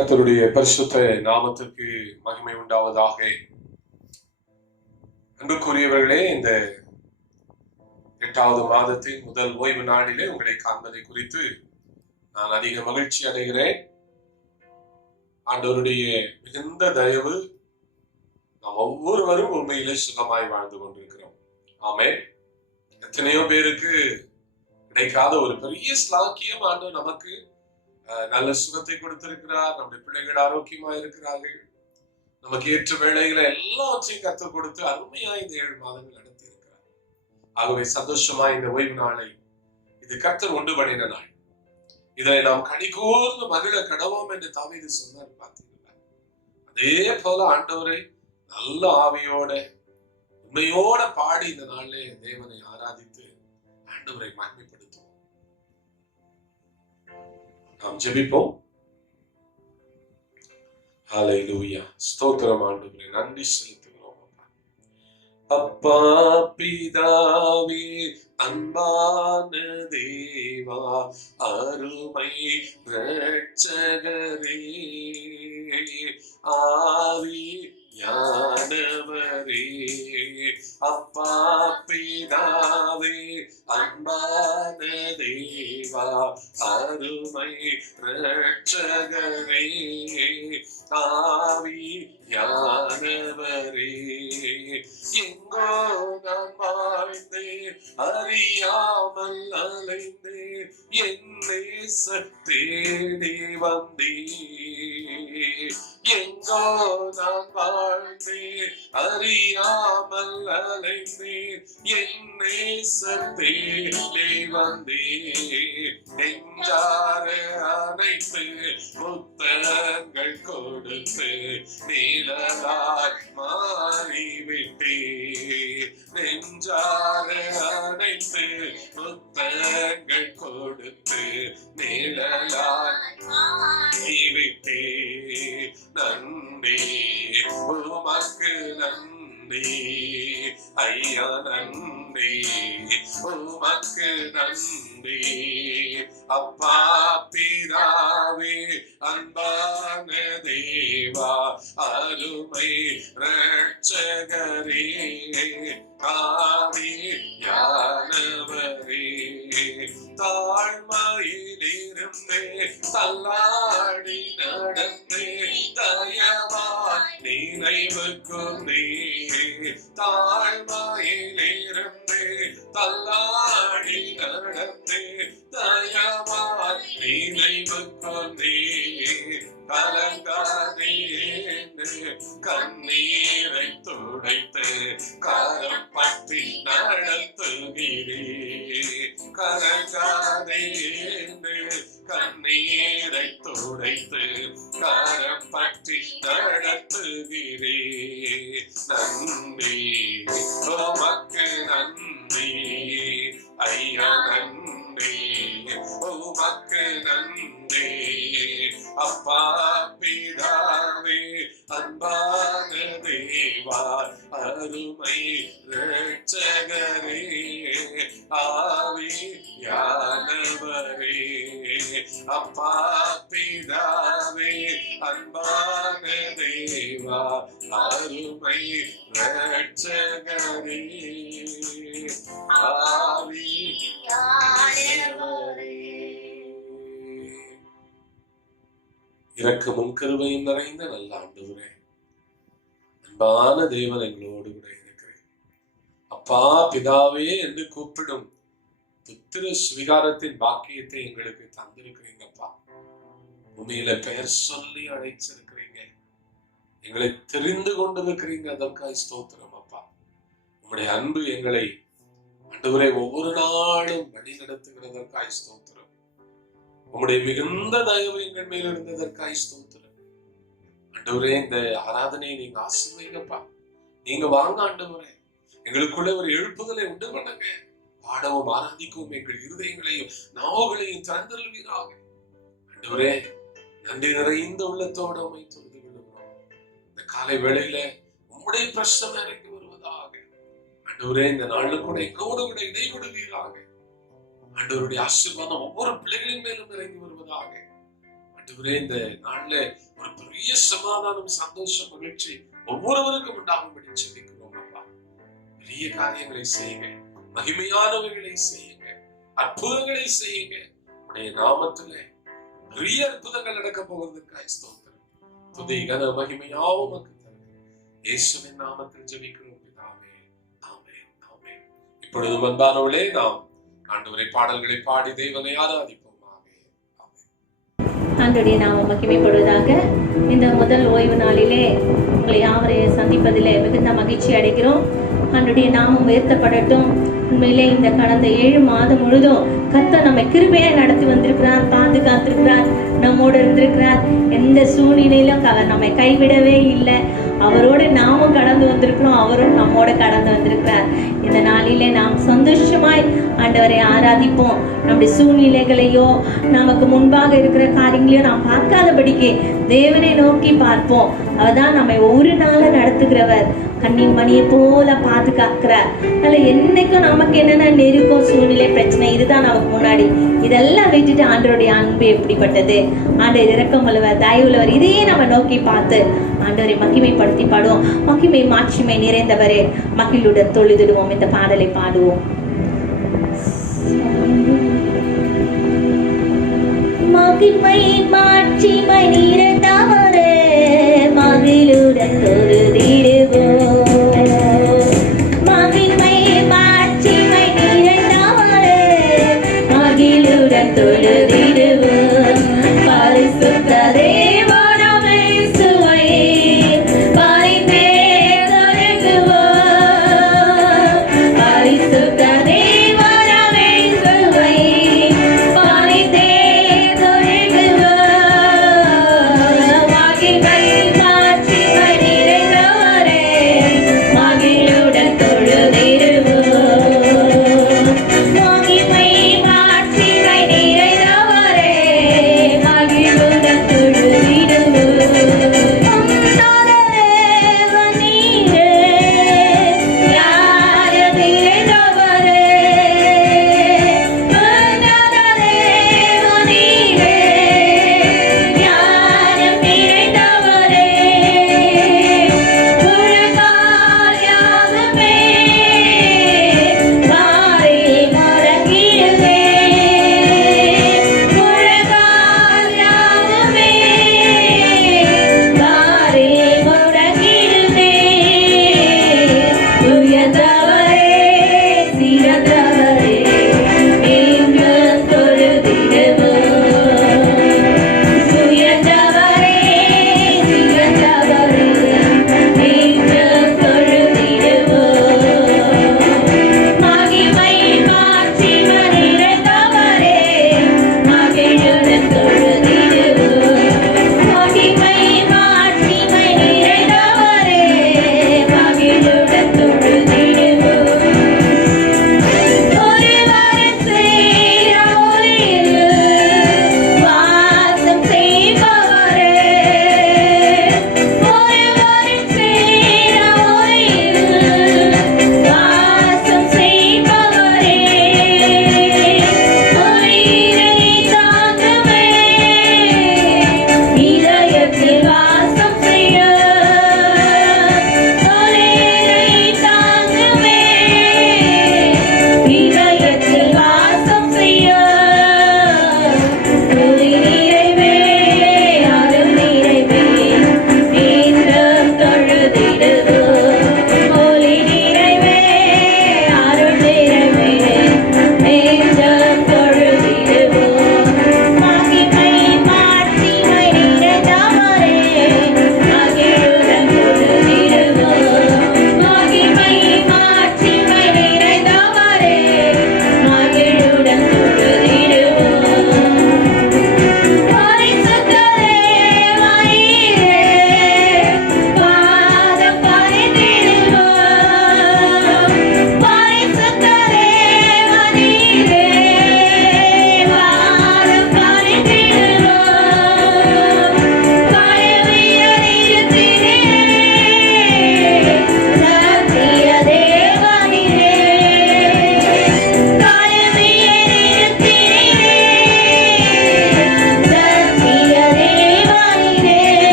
கர்த்தருடைய பரிசுத்த நாமத்திற்கு மகிமை உண்டாவதாக. அன்புக்குரியவர்களே, இந்த 8வது மாதத்தின் முதல் ஓய்வு நாளிலே உங்களை காண்பதை குறித்து நான் அதிக மகிழ்ச்சி அடைகிறேன். ஆண்டவருடைய மிகுந்த தயவு நாம் ஒவ்வொருவரும் உண்மையிலே சுகமாய் வாழ்ந்து கொண்டிருக்கிறோம். ஆமென். எத்தனையோ பேருக்கு கிடைக்காத ஒரு பெரிய ஸ்லாக்கியம் ஆண்டவர் நமக்கு நல்ல சுகத்தை கொடுத்திருக்கிறார். நம்முடைய பிள்ளைகள் ஆரோக்கியமா இருக்கிறார்கள். நமக்கு ஏற்ற வேளைகளை எல்லாவற்றையும் கற்றுக் கொடுத்து அருமையா இந்த 7 மாதங்கள் நடத்தி இருக்கிறார். ஆகவே சந்தோஷமா இந்த ஓய்வு நாளை இது கர்த்தர் உண்டு பண்ணின நாள், இதை நாம் கனிகூர்ந்து மகிழ கடவோம் என்று தாவீது சொன்னார். பார்த்தீங்களா? அதே போல ஆண்டவரை நல்ல ஆவியோட உண்மையோட பாடி இந்த நாளிலே தேவனை ஆராதித்து ஆண்டவரை மகிமைப்படுத்துவோம். நாம் ஜெபிப்போம். ஹல்லேலூயா. ஸ்தோத்திரம் ஆண்டவரே, நன்றி செலுத்துகிறோம். அப்பா பிதாவே, அன்பான தேவா, அருமை இரட்சகரே, ஆவி ஞானவரே, அப்பா பிதாவே, அன்பான தேவா, அருமை இரட்சகரே, ஆவி ஞானவரே, எங்கோ நான் வாழ்ந்தேன், அறியாமல் அலைந்தேன், என்னை தேடி வந்தேன். எங்கோ நான் வாழ்ந்தேன், அறியாமல் அலைந்தேன், என்னை தேடி வந்தேன். நெஞ்சார அனைத்து புத்தகங்கள் கொடுத்து நீலராய் மாறிவிட்டேன். நெஞ்சார அனைத்து புத்தகங்கள் கொடுத்து நீலராய் மாறிவிட்டேன். நன்றி உமக்கு நன்றி ஐயா, நன்றி உமக்கு நன்றி. அப்பா பிதாவே, அன்பான தேவா, அருமை இரட்சகரே, ஆவி ஞானவரே, தாழ்மையிலிருந்தே தள்ளாடி நடந்தே தயவாய் நினைவு கொண்டே, தாழ்மையிலிருந்தே தள்ளாடி நடந்தே தயவாய் நினைவு கொண்டே, கலங்காதே கண்ணீரை துடைத்து கரம் பற்றி நடத்துகிறே, கலங்காதே கண்ணீரை துடைத்து கரம் பற்றி நடத்துகிறே. நன்றி உமக்கு நன்றி ஐயா, நன்றி உமக்கு நன்றி. அப்பா பிதாவே, அன்பான தேவா, அருமை இரட்சகரே, ஆவி ஞானவரே, அப்பா பிதாவே, அன்பான தேவா, அருமை இரட்சகரே, ஆவி ஞானவரே. இரக்கமும் கிருபையும் நிறைந்த நல்ல ஆண்டவரே, அன்பான தேவன், எங்களோடு கூட இருக்கிறேன். அப்பா பிதாவே என்று கூப்பிடும் புத்திர சுவிகாரத்தின் பாக்கியத்தை எங்களுக்கு தந்திருக்கிறீங்கப்பா. உண்மையில பெயர் சொல்லி அழைச்சிருக்கிறீங்க, எங்களை தெரிந்து கொண்டிருக்கிறீங்க. அதற்காய் ஸ்தோத்திரம் அப்பா. உங்களுடைய அன்பு எங்களை ஆண்டவரே ஒவ்வொரு நாளும் வழி நடத்துகிறதற்காய் ஸ்தோத்திரம். உங்களுடைய மிகுந்த தயவு எங்கள் மேல் இருந்ததற்காய் ஸ்தோத்திரம். ஆண்டவரே, இந்த ஆராதனையை நீங்க ஆசீர்வதிங்கப்பா. நீங்க வாங்க ஆண்டவரே, எங்களுக்குள்ள ஒரு எழுப்புதலை உண்டு பண்ணுங்க. பாடவும் ஆராதிக்கவும் எங்கள் இருதயங்களையும் நாவுகளையும் திறந்தருள்வீராக. ஆண்டவரே, நன்றி நிறைந்த உள்ளத்தோடு உம்மை தொழுது கொள்கிறோம். இந்த காலை வேளையில உம்முடைய பிரசன்னம் இறங்கி வருவதாக. ஆண்டவரே, இந்த நாள்ல கூட எங்களோடு கூட இடைவிடுவீராக. ஆண்டவருடைய ஆசீர்வாதம் ஒவ்வொரு பிள்ளைகளின் மேலும் இறங்கி வருவதாக. ஆண்டவரே, இந்த நாள்ல பெரிய சமாதானம், சந்தோஷம், மகிழ்ச்சி ஒவ்வொருவருக்கும் உண்டாகும்படி ஜெபிக்கிறோம் அப்பா. பெரிய காரியங்களை செய்யுங்க, மகிமையானவர்களை செய்யுங்க, அற்புதங்களை செய்யுங்க. உடைய நாமத்துல பெரிய அற்புதங்கள் நடக்க போகிறதுக்காய் ஸ்தோத்திரம். துதி கன மகிமையாவும் உமக்கு தருகிறோம். இயேசுவின் நாமத்தில் ஜெபிக்கிறோம் பிதாவே. ஆமென், ஆமென். இப்பொழுது அன்பானவர்களே, நாம் ஆண்டவரை பாடல்களை பாடி தேவனை ஆராதிப்போம். ஆண்டவருடைய நாமம் மகிமைப்படுவதாக. இந்த முதல் ஓய்வு நாளிலே உங்களை யாவரையும் சந்திப்பதிலே மிகுந்த மகிழ்ச்சி அடைகிறோம். ஆண்டவருடைய நாமம் உயர்த்தப்படட்டும். உண்மையிலே இந்த கடந்த 7 மாதம் முழுதும் கர்த்தர் நம்மை கிருபையா நடத்தி வந்திருக்கிறார், பாதுகாத்திருக்கிறார், நம்மோடு இருந்திருக்கிறார். எந்த சூழ்நிலையிலும் அவர் நம்மை கைவிடவே இல்லை. அவரோடு நாமும் கடந்து வந்திருக்கிறோம், அவரும் நம்மோட கடந்து வந்திருக்கிறார். இந்த நாளிலே நாம் சந்தோஷமாய் ஆண்டவரை ஆராதிப்போம். நம்முடைய சூழ்நிலைகளையோ நமக்கு முன்பாக இருக்கிற காரியங்களையோ நாம் பார்க்காதபடிக்கு தேவனை நோக்கி பார்ப்போம். அவர்தான் நம்மை ஒவ்வொரு நாளும் நடத்துகிறவர், கண்ணின் மணியை போல பாதுகாக்கிறார். அதில் என்னைக்கும் நமக்கு என்னென்ன நெருக்கம், சூழ்நிலை, பிரச்சனை இதுதான் நமக்கு முன்னாடி. இதெல்லாம் விட்டுட்டு ஆண்டவருடைய அன்பு எப்படிப்பட்டது, ஆண்டவர் இரக்கம் உள்ளவர், தயவுள்ளவர், இதையே நம்ம நோக்கி பார்த்து ஆண்டவரை மகிமைப்படுத்தி பாடுவோம். மகிமை மாட்சிமை நிறைந்தவரே, மகிழுடன் தொழுதிடுவோம். இந்த பாடலை பாடுவோம். மகிமை மாட்சிமை நிறைந்தவரே, மகிழுடன் தொழுதிடுவோம். மகிமை மாட்சிமை நிறைந்தவரே, மகிழுடன் தொழுதிடுவோம். பரிசுத்த தேவனே சுவையே பரிந்தே தொழுகுவோம். பரிசுத்த தேவனே சுவையே பரிந்தே தொழுகுவோம்.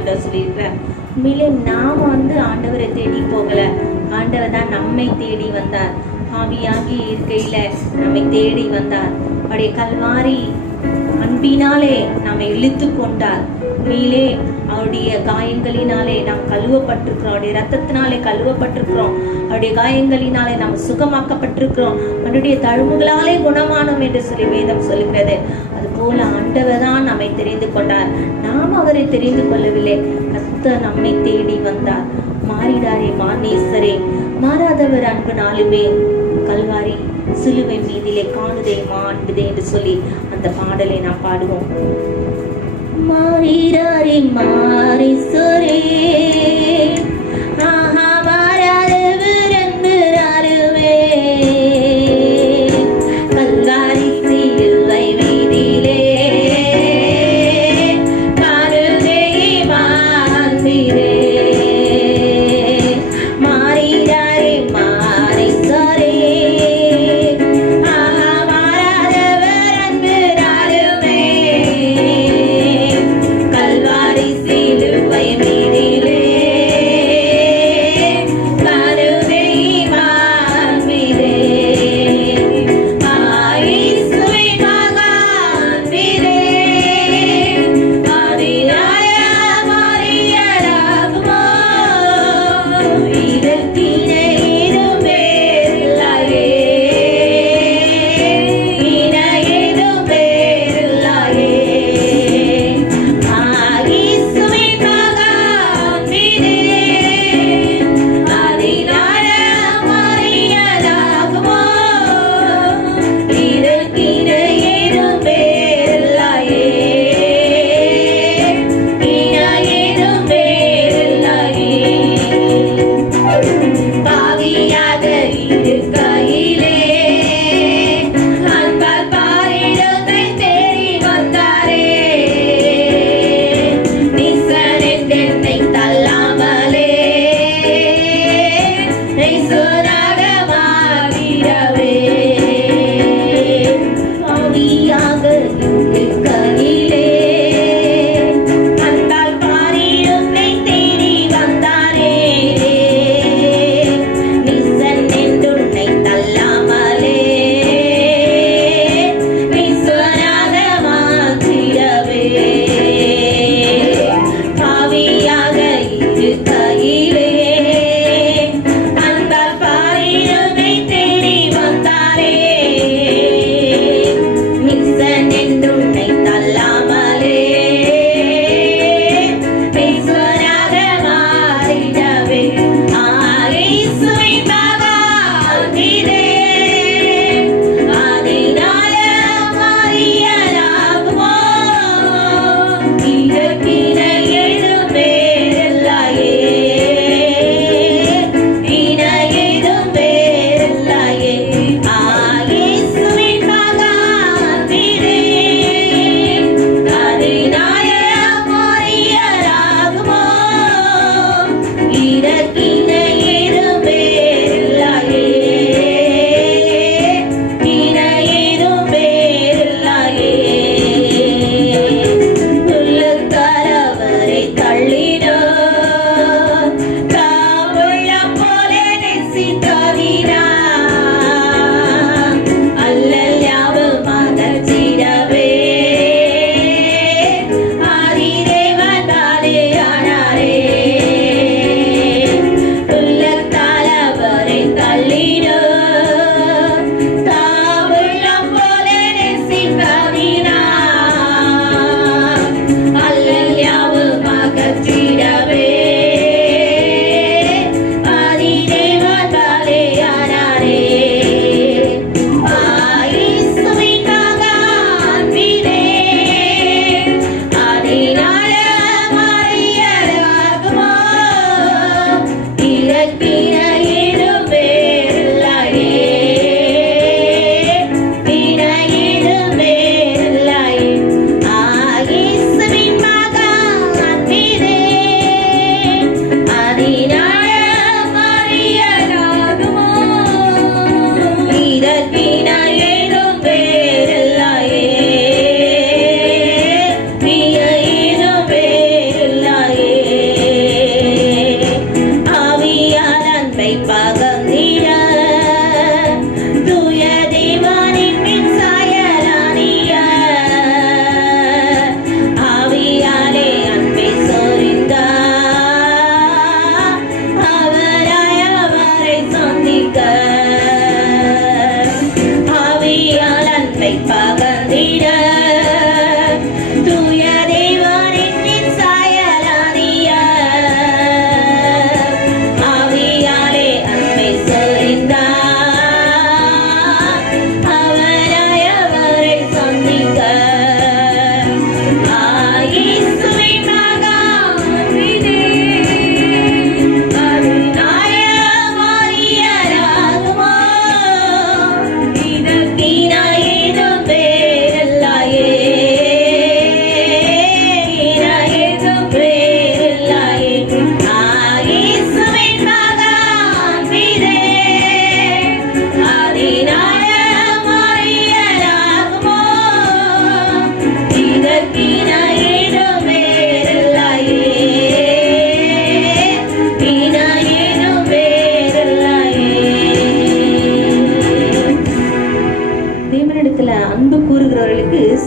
ஆண்டவர் சொல்லியிருக்கிறார். உண்மையிலே நாம ஆண்டவரை தேடி போகல, ஆண்டவர் தான் நம்மை தேடி வந்தார். பாவியாகி இருக்கையில நம்மை தேடி வந்தார். அவருடைய கல்வாரி அன்பினாலே நம்மை இழுத்து கொண்டார். உண்மையிலே அவருடைய காயங்களினாலே நாம் கழுவப்பட்டிருக்கிறோம், அவருடைய ரத்தத்தினாலே கழுவப்பட்டிருக்கிறோம், அவருடைய காயங்களினாலே நாம் சுகமாக்கப்பட்டிருக்கிறோம், அவருடைய தழும்புகளாலே குணமானோம் என்று சொல்லி வேதம் சொல்கிறது. அதுபோல ஆண்டவர் தான் நம்மை தெரிந்து கொண்டார், நாம் அவரை தெரிந்து கொள்ளவில்லை. கர்த்தர் நம்மை தேடி வந்தார். மாறிடாரே மாநேசரே, மாறாதவர் அன்பு நாளுமே கல்வாரி சிலுவை மீதிலே காணுதே மாண்புதே என்று சொல்லி அந்த பாடலை நாம் பாடுவோம். மாறிடாரே மாரீசரே, ஆஹா மாறாதவர் அன்பு நாளுமே கல்வாரி சிலுவை மீதிலே காணுதே மாண்பிதே. See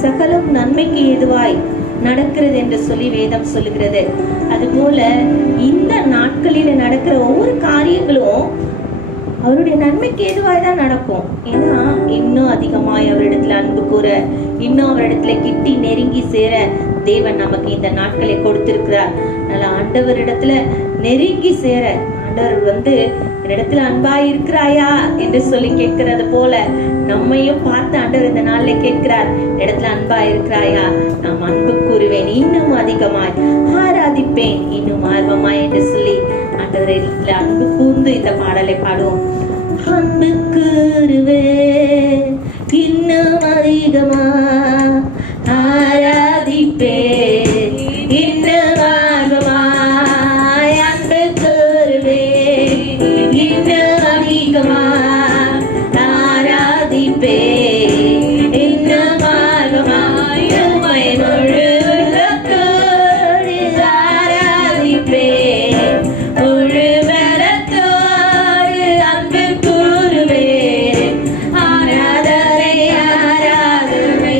சகலம் நன்மைக்கு ஏதுவாய் நடக்கிறது என்று சொல்லி வேதம் சொல்லுகிறது. அதுபோல இந்த நாட்களில் நடக்கிற ஒவ்வொரு காரியங்களும் அவருடைய நன்மைக்கு ஏதுவாய் தான் நடக்கும். ஏன்னா இன்னும் அதிகமாய் அவரிடத்துல அன்பு கூற, இன்னும் அவரிடத்துல கிட்டி நெருங்கி சேர தேவன் நமக்கு இந்த நாட்களை கொடுத்திருக்கிறார். அதனால ஆண்டவரிடத்துல நெருங்கி சேர, ஆண்டவர் என்னிடத்துல அன்பாய் இருக்கிறாயா என்று சொல்லி கேட்கிறது போல நம்மையும் பார்த்து ஆண்டவர் இந்த நாள்ல கேட்கிறார், இடத்துல அன்பாய் இருக்கிறாயா? நாம் அன்பு கூறுவேன், இன்னும் அதிகமாய் ஆராதிப்பேன், இன்னும் ஆர்வமாய் என்று சொல்லி ஆண்டவரிடத்துல அன்பு கூர்ந்து இந்த பாடலை பாடுவோம். அன்பு கூறுவேன், இன்னும் அதிகமா ஆராதிப்பேன், இன்னும் ஆர்வமாய் அன்பு கூறுவேன், இன்னும் அதிகமா ஆராதிப்பேன், இன்னும் ஆர்வமாய் உம்மை முழு உள்ளத்தோடு ஆராதிப்பேன், முழு பலத்தோடு அன்பு கூறுவேன். ஆராதனை ஆராதனை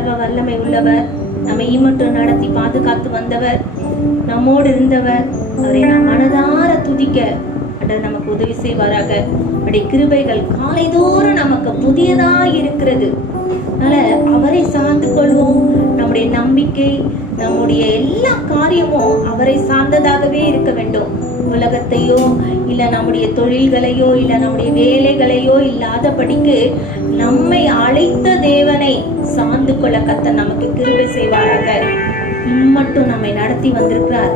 சர்வ வல்லமை உள்ளவர், நம்மை மட்டும் நடத்தி பாதுகாத்து வந்தவர், நம்மோடு இருந்தவர். அவரை நாம் மனதார துதிக்க ஆண்டவர் நமக்கு உதவி செய்வாராக. அவருடைய கிருபைகள் காலைதோறும் நமக்கு புதியதாய் இருக்கிறது. அதனால அவரை சார்ந்து கொள்வோம். நம்முடைய நம்பிக்கை, நம்முடைய எல்லா காரியமும் அவரை சார்ந்ததாகவே இருக்க வேண்டும். உலகத்தையோ இல்ல நம்முடைய தொழில்களையோ இல்ல நம்முடைய வேலைகளையோ இல்லாதபடிக்கு நம்மை அழைத்த தேவனை சார்ந்து கொள்ள கர்த்தர் நமக்கு கிருபை செய்வாராக. இம்மட்டும் நம்மை நடத்தி வந்திருக்கிறார்.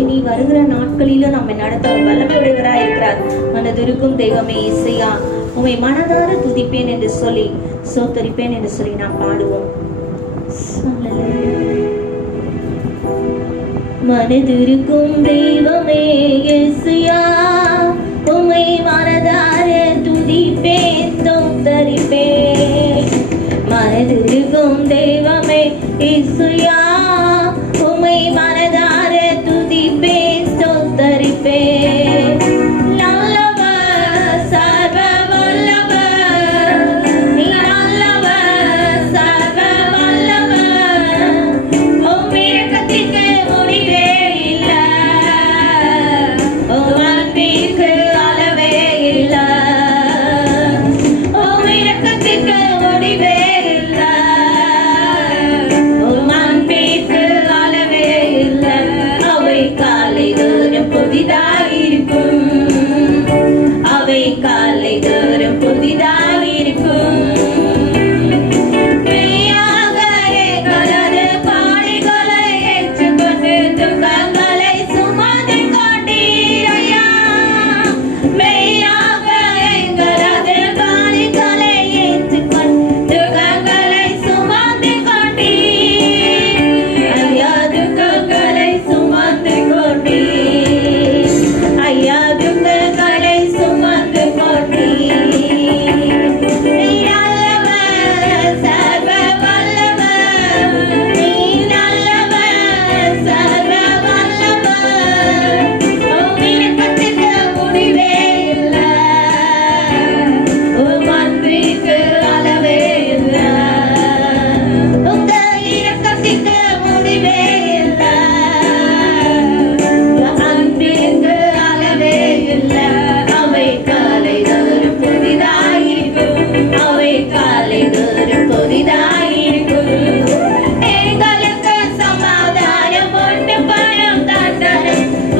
இனி வருகிற நாட்களிலும் நம்மை நடத்த வல்லமையுடையவராய் இருக்கிறார். மனதிருக்கும் தெய்வமே இசையா, உம்மை மனதார துதிப்பேன் என்று சொல்லி சோத்தரிப்பேன் என்று சொல்லி நாம் பாடுவோம். மனதிருக்கும் தெய்வமே இசையா, உம்மை மனதார துதிப்பேன் சோத்தரிப்பேன். மனதிருக்கும் தெய்வமே இசையா, உம்மை மனதார துதிப்பேன் ஸ்தோத்தரிப்பேன். நல்லவர் சர்வ வல்லவர், நீ நல்லவர் சர்வ வல்லவர். உம் இரக்கத்திற்கு முடிவே இல்லை, உம் அன்பிற்கு அளவே இல்லை. உம் இரக்கத்திற்கு முடிவே இல்லை, உம் அன்பிற்கு அளவே இல்லை. அவை காலை தோறும் புதிதாயிருக்கும், அவை காலை தோறும் புதிதாயிருக்கும். மெய்யாக எங்களது பாடுகளை ஏற்றுக்கொண்டு துக்கங்களை சுமந்து கொண்டீரையா. மெய்யாக எங்களது பாடுகளை ஏற்றுக்கொண்டு துக்கங்களை சுமந்து கொண்டீர். ஐயா துக்கங்களை சுமந்து கொண்டீர், ஐயா துக்கங்களை சுமந்து கொண்டீர். நீ நல்லவர் சர்வ வல்லவர், நீ நல்லவர் சர்வ வல்லவர். உம் இரக்கத்திற்கு முடிவே இல்லை, உம் அன்பிற்கு அளவே இல்லை. உங்க இரக்கத்திற்கு முடிவே இல்லை, அன்பிற்கு அளவே இல்லை. அவை காலை தோறும் புதிதாயிருக்கும், அவை காலை தோறும் புதிதாயிருக்கும். எங்களுக்கு சமாதானம் உண்டு, பயம் தண்டனை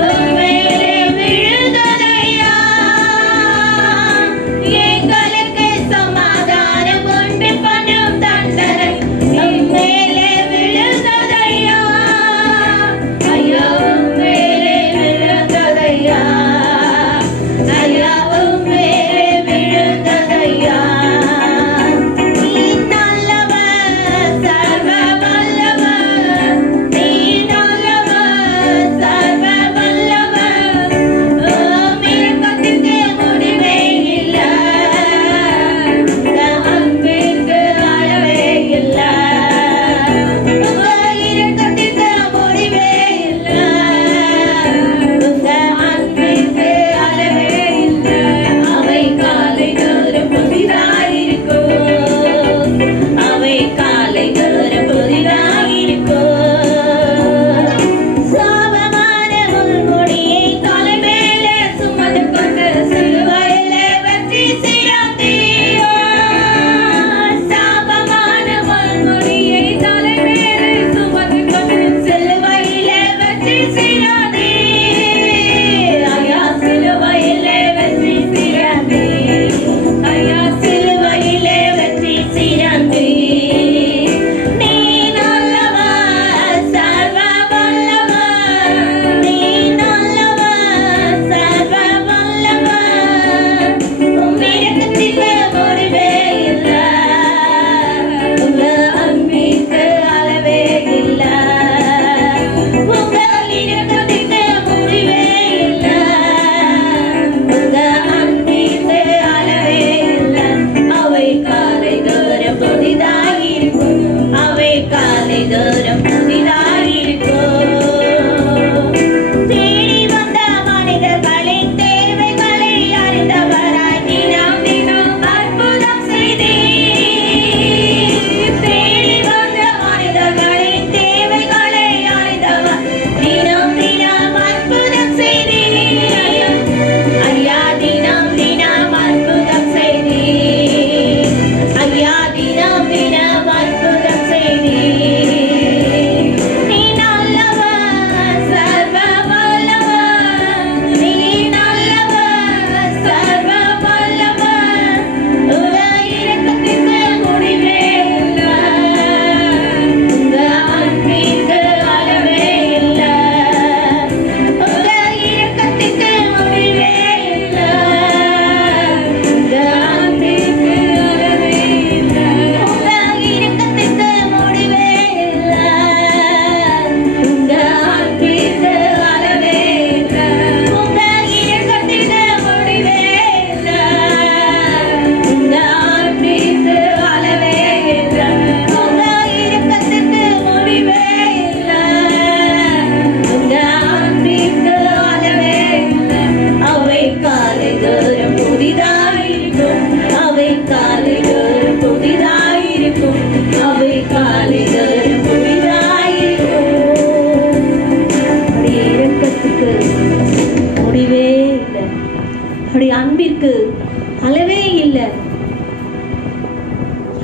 உம் மேலே விழுந்ததையா. எங்களுக்கு சமாதானம் உண்டு, பயம் தண்டனை உம் மேலே விழுந்ததையா. ஐயா உம் மேலே விழுந்ததையா, ஐயா உம் மேலே விழுந்ததையா. நீ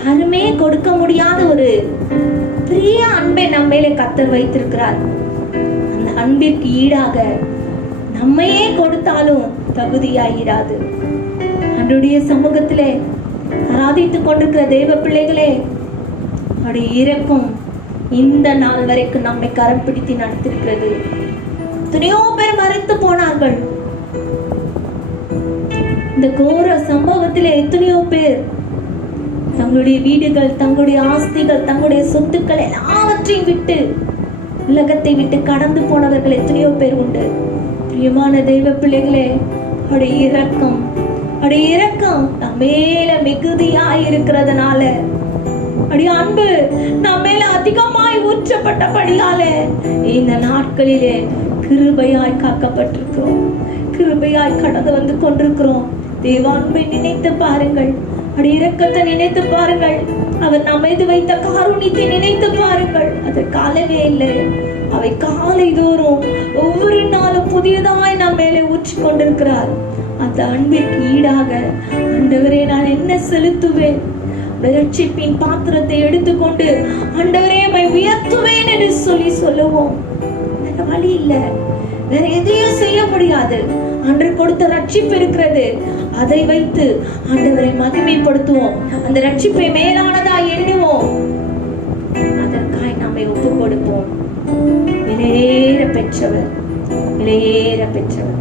யாருமே கொடுக்க முடியாத ஒரு பெரிய அன்பை நம்ம மேலே கர்த்தர் வைத்திருக்கிறார். அந்த அன்பிற்கு ஈடாக நம்மையே கொடுத்தாலும் தகுதியாயிராது. அவருடைய சமூகத்திலே ஆராதித்துக் கொண்டிருக்கிற தேவ பிள்ளைகளே, அவருடைய இரக்கம் இந்த நாள் வரைக்கும் நம்மை கரம் பிடித்து நடத்திருக்கிறது. எத்தனையோ பேர் மறைத்து போனார்கள். இந்த கோர சம்பவத்திலே எத்தனையோ பேர் தங்களுடைய வீடுகள், தங்களுடைய ஆஸ்திகள், தங்களுடைய சொத்துக்கள் எல்லாவற்றையும் விட்டு, உலகத்தை விட்டு கடந்து போனவர்கள் எத்தனையோ பேர் உண்டு. பிரியமான தெய்வ பிள்ளைகளே, அவருடைய இரக்கம் நம்ம மேல மிகுதியாய் இருக்கிறதுனால, அவருடைய அன்பு நம்ம மேல அதிகமாய் ஊற்றப்பட்டபடியால இந்த நாட்களிலே கிருபையாய் காக்கப்பட்டிருக்கிறோம், கிருபையாய் கடந்து வந்து கொண்டிருக்கிறோம். தேவ அன்பை நினைத்து பாருங்கள், அவருடைய இரக்கத்தை நினைத்து பாருங்கள், அவர் நம்ம மீது வைத்த காருண்யத்தை நினைத்து பாருங்கள். அதற்கு அளவே இல்லை. அவை காலை தோறும் ஒவ்வொரு நாளும் புதியதாய் நம்ம மேலே ஊற்றி கொண்டிருக்கிறார். அந்த அன்பிற்கு ஈடாக ஆண்டவரே நான் என்ன செலுத்துவேன்? ரட்சிப்பின் பாத்திரத்தை எடுத்துக்கொண்டு ஆண்டவரே உம்மை உயர்த்துவேன் என்று சொல்லுவோம். வேற வழி இல்லை, வேற எதையும் செய்ய முடியாது. அன்று கொடுத்த ரட்சிப்பு இருக்கிறது, அதை வைத்து ஆண்டவரை மகிமைப்படுத்துவோம். அந்த ரட்சிப்பை மேலானதா எண்ணுவோம். அதற்காய் நம்மை ஒப்பு கொடுப்போம். விலையேற பெற்றவர், விலையேற பெற்றவர்.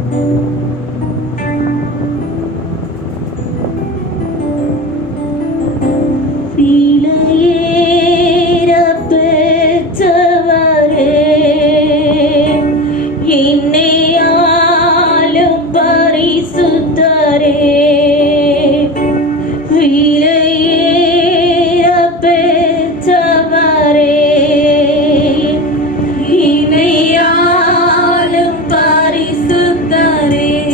பரிசுத்தரே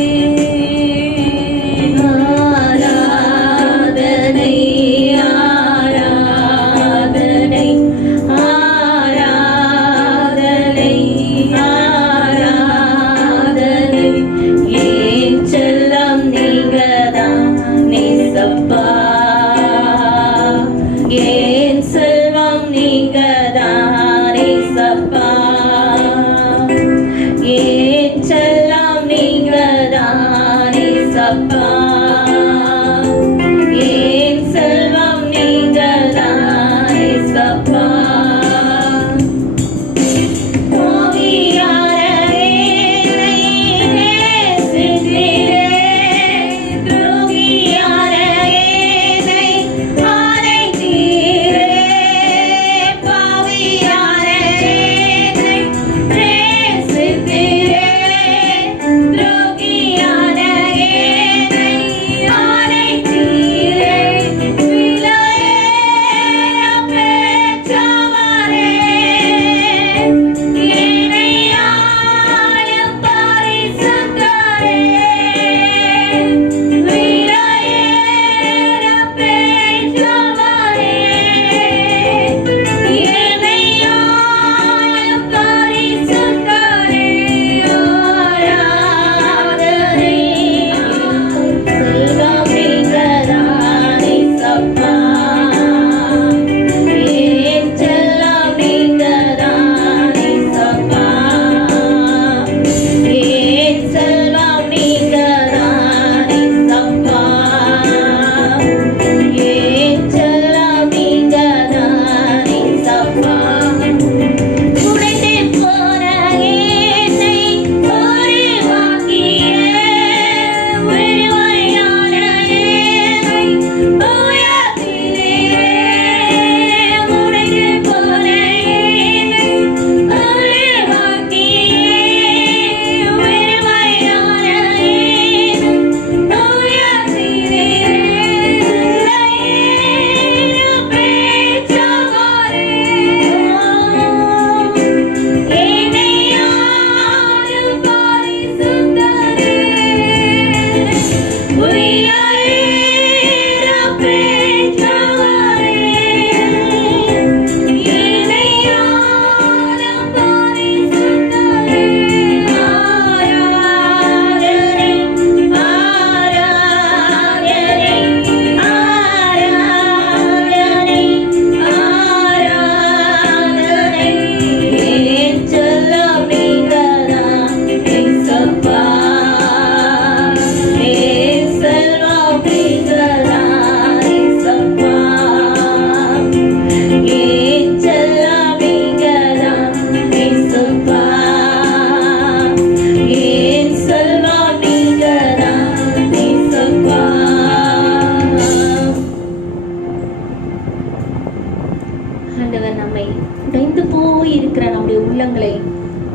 போய் இருக்கிற நம்முடைய உள்ளங்களை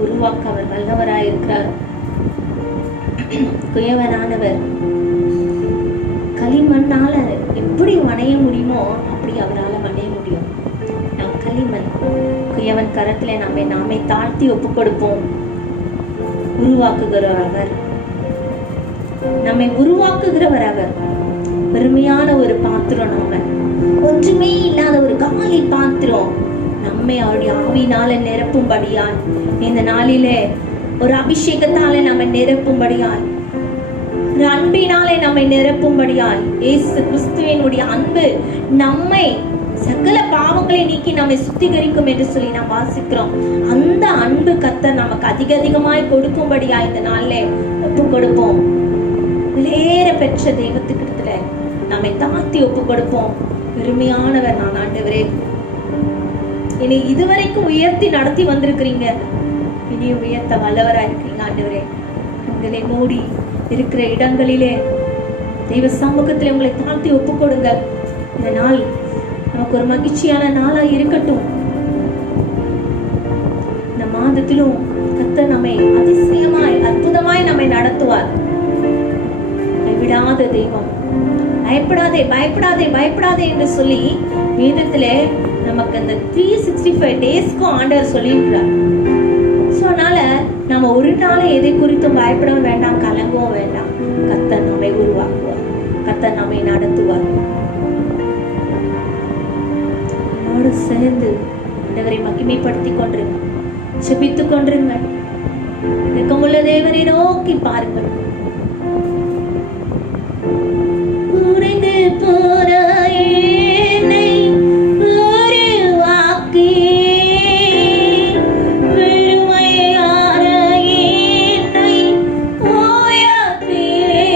உருவாக்க அவர் வல்லவராயிருக்கிறார். குயவனானவர் களிமண்ணால எப்படி வணைய முடியுமோ அப்படி அவரால் வணைய முடியும். நாம் களிமண், குயவன் கரத்துல நாமே தாழ்த்தி ஒப்பு கொடுப்போம். உருவாக்குகிறவர் அவர், நம்மை உருவாக்குகிறவர் அவர். பெருமையான ஒரு பாத்திரம், நாம ஒன்றுமே இல்லாத ஒரு காலி பாத்திரம். நம்மை அவருடைய ஆவியினால நிரப்பும்படியால், இந்த நாளிலே ஒரு அபிஷேகத்தால நம்ம நிரப்பும்படியால், ஒரு அன்பினாலே நம்மை நிரப்பும்படியால், இயேசு கிறிஸ்துவினுடைய அன்பு நம்மை சகல பாவங்களை நீக்கி நம்மை சுத்திகரிக்கும் என்று சொல்லி நாம் வாசிக்கிறோம். அந்த அன்பு கர்த்தர் நமக்கு அதிகமாய் கொடுக்கும்படியா இந்த நாள்ல ஒப்பு கொடுப்போம். விலையேற பெற்ற தெய்வத்துக்கிடத்துல நம்மை தாழ்த்தி ஒப்பு கொடுப்போம். பெருமையானவர் நான் ஆண்டவரே, என்னை இதுவரைக்கும் உயர்த்தி நடத்தி வந்திருக்கிறீங்க, இனியும் உயர்த்த வல்லவரா இருக்கிறீங்க ஆண்டவரே. உங்களை மூடி இருக்கிற இடங்களிலே தெய்வ சமூகத்திலே உங்களை தாழ்த்தி ஒப்பு கொடுங்க. இந்த நாள் நமக்கு ஒரு மகிழ்ச்சியான நாளா இருக்கட்டும். இந்த மாதத்திலும் கர்த்தர் நம்மை அதிசயமாய் அற்புதமாய் நம்மை நடத்துவார். கைவிடாத தெய்வம். பயப்படாதே பயப்படாதே பயப்படாதே என்று சொல்லி வேதத்திலே நமக்கு இந்த 365 டேஸ்க்கும் ஆண்டவர் சொல்லியிருக்கிறார். ஸோ அதனால நம்ம ஒரு நாளை எதை குறித்தும் பயப்படவும் வேண்டாம், கலங்கவும் வேண்டாம். கர்த்தர் நம்மை உருவாக்குவார், கர்த்தர் நம்மை நடத்துவார். என்னோடு சேர்ந்து ஆண்டவரை மகிமைப்படுத்தி கொண்டிருங்க, செபித்துக் கொண்டிருங்க. இரக்கமுள்ள தேவனை நோக்கி பாருங்கள். உடைந்து போன என்னை உருவாக்கி, வெறுமையான என்னை உயர்த்தீரே.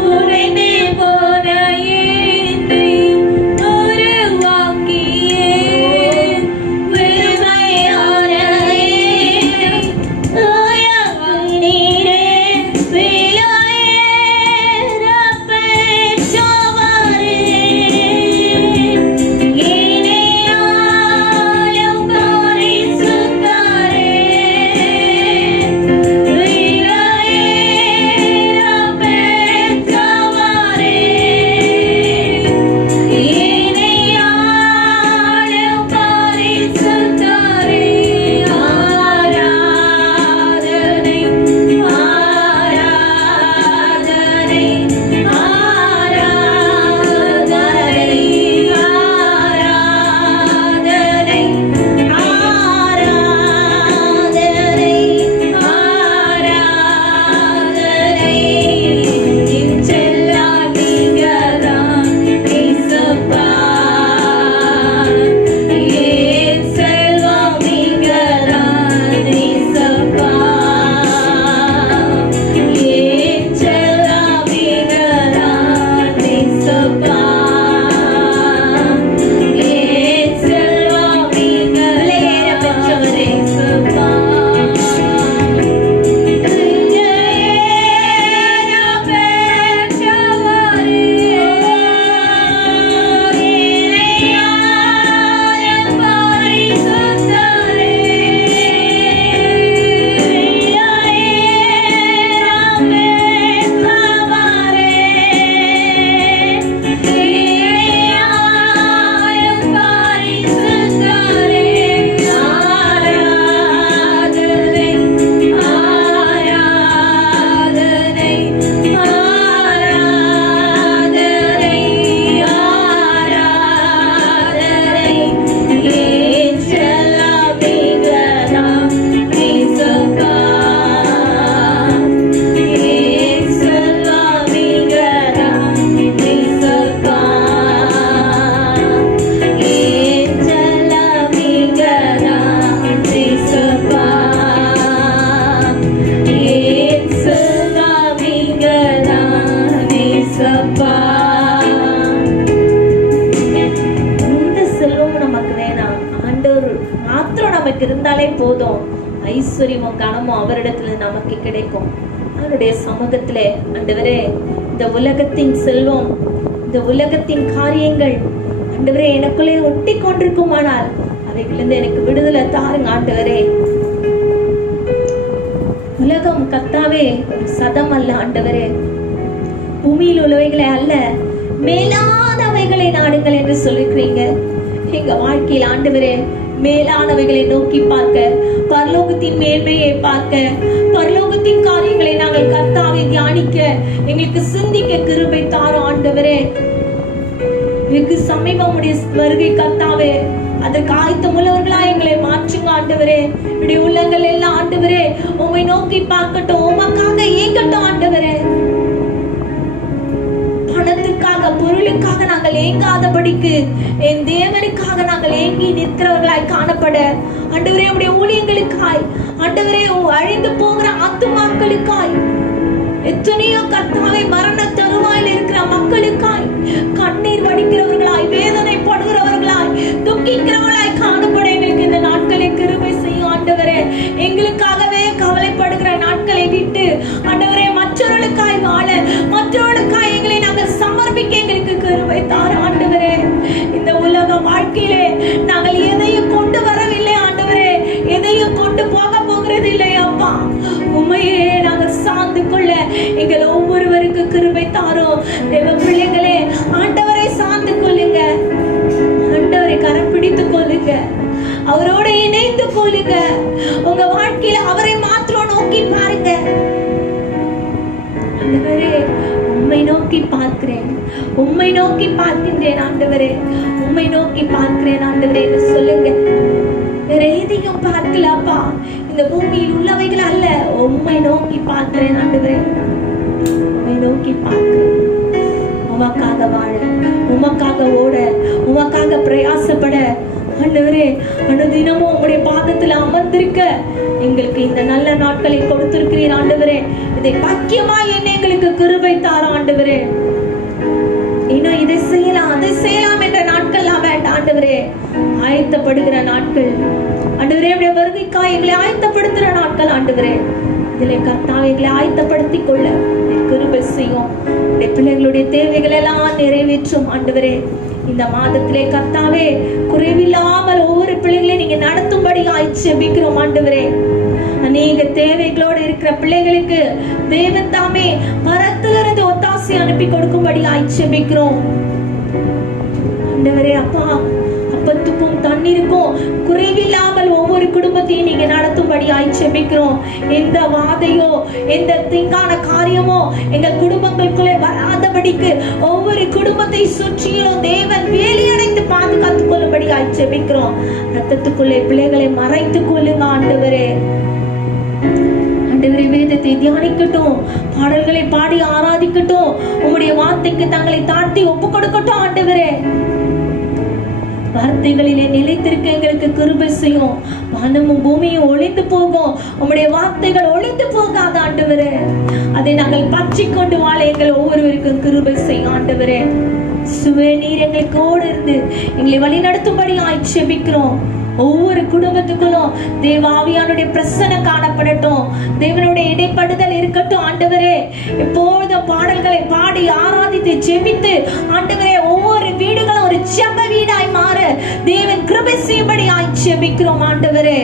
உடைந்து போன என்னை உருவாக்கியே, வெறுமையான என்னை உயர்த்தினீரே. இருந்தாலே போதும், ஐஸ்வர்யமும் கனமும் அவரிடத்துல நமக்கு கிடைக்கும். அவருடைய சமூகத்திலே ஆண்டவரே, இந்த உலகத்தின் செல்வம், இந்த உலகத்தின் காரியங்கள் ஆண்டவரே எனக்குள்ளே ஒட்டி கொண்டிருக்குமானால் அவைகளிலிருந்து எனக்கு விடுதலை தாருங்க ஆண்டவரே. உலகம் கர்த்தாவே ஒரு சதம் அல்ல ஆண்டவரே, பூமியில் உள்ளவைகளை அல்ல மேலானவைகளை நாடுங்கள் என்று சொல்லிக்கிறீங்க. எங்க வாழ்க்கையில் ஆண்டவரே மேலானவைகளை நோக்கி பார்க்க, பரலோகத்தின் மேன்மையை பார்க்க, பரலோகத்தின் காரியங்களை நாங்கள் கர்த்தாவை தியானிக்க, எங்களுக்கு சிந்திக்க கிருபை தாரும் ஆண்டவரே. வெகு சமீபமுடைய வருகை கர்த்தாவே, அதற்கு ஆயத்தமுள்ளவர்களா எங்களை மாற்றுங்க ஆண்டவரே. இப்படி உள்ளங்கள் எல்லாம் ஆண்டவரே உம்மை நோக்கி பார்க்கட்டும், உமக்காக ஏங்கட்டும் ஆண்டவரே. பணத்துக்காக பொருளுக்காக நாங்கள் ஏங்காதபடிக்கு என் தேவனுக்காக நாங்கள் ஏங்கி நிற்கிறவர்களாய் காணப்பட ஆண்டவரே, உடைய ஊழியங்களுக்காய் ஆண்டவரே, அழிந்து போகிற ஆத்துமாக்களுக்காய், எத்தனையோ கர்த்தாவை மரண தருவாயில் இருக்கிற மக்களுக்காய் கண்ணீர் வடிக்கிறவர்களாய், வேதனைப்படுகிறவர்களாய், துக்கிக்கிறவர்களாய் காணப்பட எங்களுக்கு இந்த நாட்களை கிருபை செய்யும் ஆண்டவரே. எங்களுக்காகவே கவலைப்படுகிற நாட்களை விட்டு ஆண்டவரே மற்றவர்களுக்காய் வாழ, மற்றவர்களுக்காய் எங்களை நாங்கள் சமர்ப்பிக்க எங்களுக்கு கிருபை தாரும் ஆண்டவரே. இந்த உலக வாழ்க்கையிலே நாங்கள் எதையும் கொண்டு வரவில்லை ஆண்டவரே, எதையும் கொண்டு போக போகிறது இல்லை அப்பா. உண்மையே நாங்கள் சார்ந்து கொள்ள எங்கள் ஒவ்வொருவருக்கு கிருபை தாரும். தேவ பிள்ளைகளே, ஆண்டவரை சார்ந்து கொள்ளுங்க, ஆண்டவரை கரம் பிடித்துக் கொள்ளுங்க, அவரோட இணைந்து கொள்ளுங்க. உங்க வாழ்க்கையில அவரை மாத்திரம் நோக்கி பாருங்க. ஆண்டவரே உம்மை நோக்கி பார்க்கிறேன், உம்மை நோக்கி பார்க்கின்றேன் ஆண்டவரே, உம்மை நோக்கி பார்க்கிறேன் ஆண்டவரே என்று சொல்லுங்க. வேற எதையும் பார்க்கலாப்பா, இந்த பூமியில் உள்ளவைகள் அல்ல, உம்மை நோக்கி பார்க்கிறேன் ஆண்டவரே, உம்மை நோக்கி பார்க்கிறேன். உமக்காக வாழ, உமக்காக ஓட, உமக்காக பிரயாசப்பட ஆண்டவரே அனுதினமும் உம்முடைய பாதத்தில் அமர்ந்திருக்க எங்களுக்கு இந்த நல்ல நாட்களை கொடுத்திருக்கிறீர் ஆண்டவரே. இதை பாக்கியமா என்ன எங்களுக்கு கிருபை தாரும் ஆண்டவரே. இன்னும் இதை செய்யலாம் அதை செய்யலாம் என்ற நாட்கள் வேண்டாம் ஆண்டவரே, ஆயத்தப்படுகிற நாட்கள் ஆண்டவரே, உடைய வருகைக்காய் எங்களை ஆயத்தப்படுத்துகிற நாட்கள் ஆண்டவரே. இதிலே கர்த்தாவை எங்களை ஆயத்தப்படுத்திக் கொள்ள கிருபை செய்யும். உடைய பிள்ளைகளுடைய தேவைகள் எல்லாம் நிறைவேற்றும் ஆண்டவரே. இந்த மாதத்திலே கர்த்தாவே குறைவில்லாமல் ஒவ்வொரு பிள்ளைகளையும் நீங்க நடத்தும்படி ஜெபிக்கிறோம் ஆண்டவரே. அநேக தேவைகளோடு இருக்கிற பிள்ளைகளுக்கு தேவன் தாமே பரத்திலிருந்து ஒத்தாசை அனுப்பி கொடுக்கும்படி ஜெபிக்கிறோம் ஆண்டவரே. அப்பா, அப்பத்துக்கும் தண்ணீருக்கும் குறைவில்லாமல் ஒவ்வொரு குடும்பத்தையும் நீங்க நடத்தும்படி ஜெபிக்கிறோம். எந்த வாதையோ எந்த தீங்கான காரியமோ எங்கள் குடும்பங்களுக்குள்ளே வராதபடிக்கு ஒவ்வொரு குடும்பத்தை சுற்றியும் தேவன் வேலியடைத்து பாதுகாத்துக் கொள்ளும்படி ஜெபிக்கிறோம். ரத்தத்துக்குள்ளே பிள்ளைகளை மறைத்துக் கொள்ளுங்க ஆண்டவரே. ஆண்டவரே, வேதத்தை தியானிக்கட்டும், பாடல்களை பாடி ஆராதிக்கட்டும், உம்முடைய வார்த்தைக்கு தங்களை தாழ்த்தி ஒப்பு கொடுக்கட்டும் ஆண்டவரே. வார்த்தைகளிலே நிலைத்திருக்க எங்களுக்கு கிருபை செய்யும். வானமும் பூமியும் ஒளிந்து போகும், உம்முடைய வார்த்தைகள் ஒளிந்து போகாத ஆண்டவரே. அதை நாங்கள் பற்றி கொண்டு வாழ எங்கள் ஒவ்வொருவருக்கும் கிருபை செய்யும் ஆண்டவரே. சுவே நீர் எங்களுக்கு ஓடு இருந்து எங்களை வழி நடத்தும்படி ஜெபிக்கிறோம். ஒவ்வொரு குடும்பத்துக்குள்ளும் தேவாவியானுடைய பிரசன்னம் காணப்படட்டும், தேவனுடைய இடைப்படுதல் இருக்கட்டும் ஆண்டவரே. எப்போதும் பாடல்களை பாடி ஆராதித்து ஜெபித்து ஆண்டவரே ஒவ்வொரு வீடுகளும் ஒரு ஜெப வீடாய் மாற தேவன் கிருபை செய்யும்படி ஜெபிக்கிறோம் ஆண்டவரே.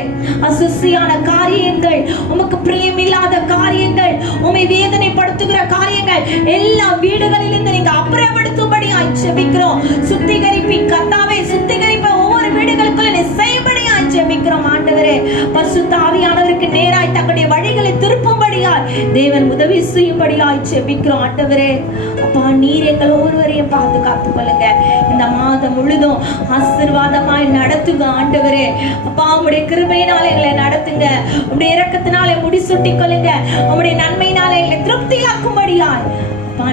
அசுசியான காரியங்கள், உமக்கு பிரியமில்லாத காரியங்கள், உம்மை வேதனைப்படுத்துகிற காரியங்கள் எல்லா வீடுகளிலிருந்து நீங்க அப்புறப்படுத்தும்படி ஜெபிக்கிறோம். சுத்திகரிப்பி கர்த்தாவே, சுத்திகரிப்ப ஒவ்வொரு வீடுகளுக்குள்ள செய்யும்படி ஜெபிக்கிறோம் ஆண்டவரே. பரிசுத்த ஆவியானவருக்கு நேராய் தங்களுடைய வழிகளை திருப்பும்படியாய் தேவன் உதவி செய்யும்படியாய் ஜெபிக்கிறோம் ஆண்டவரே. அப்பா, நீர் எங்கள் ஒவ்வொருவரையும் பாதுகாத்துக் கொள்ளுங்க. இந்த மாதம் முழுதும் ஆசீர்வாதமாய் நடத்துங்க ஆண்டவரே. அப்பா, உம்முடைய கிருபையினால எங்களை நடத்துங்க, உம்முடைய இரக்கத்தினால முடிசூட்டி கொள்ளுங்க, உம்முடைய நன்மையினால எங்களை திருப்தியாக்கும்படியாய்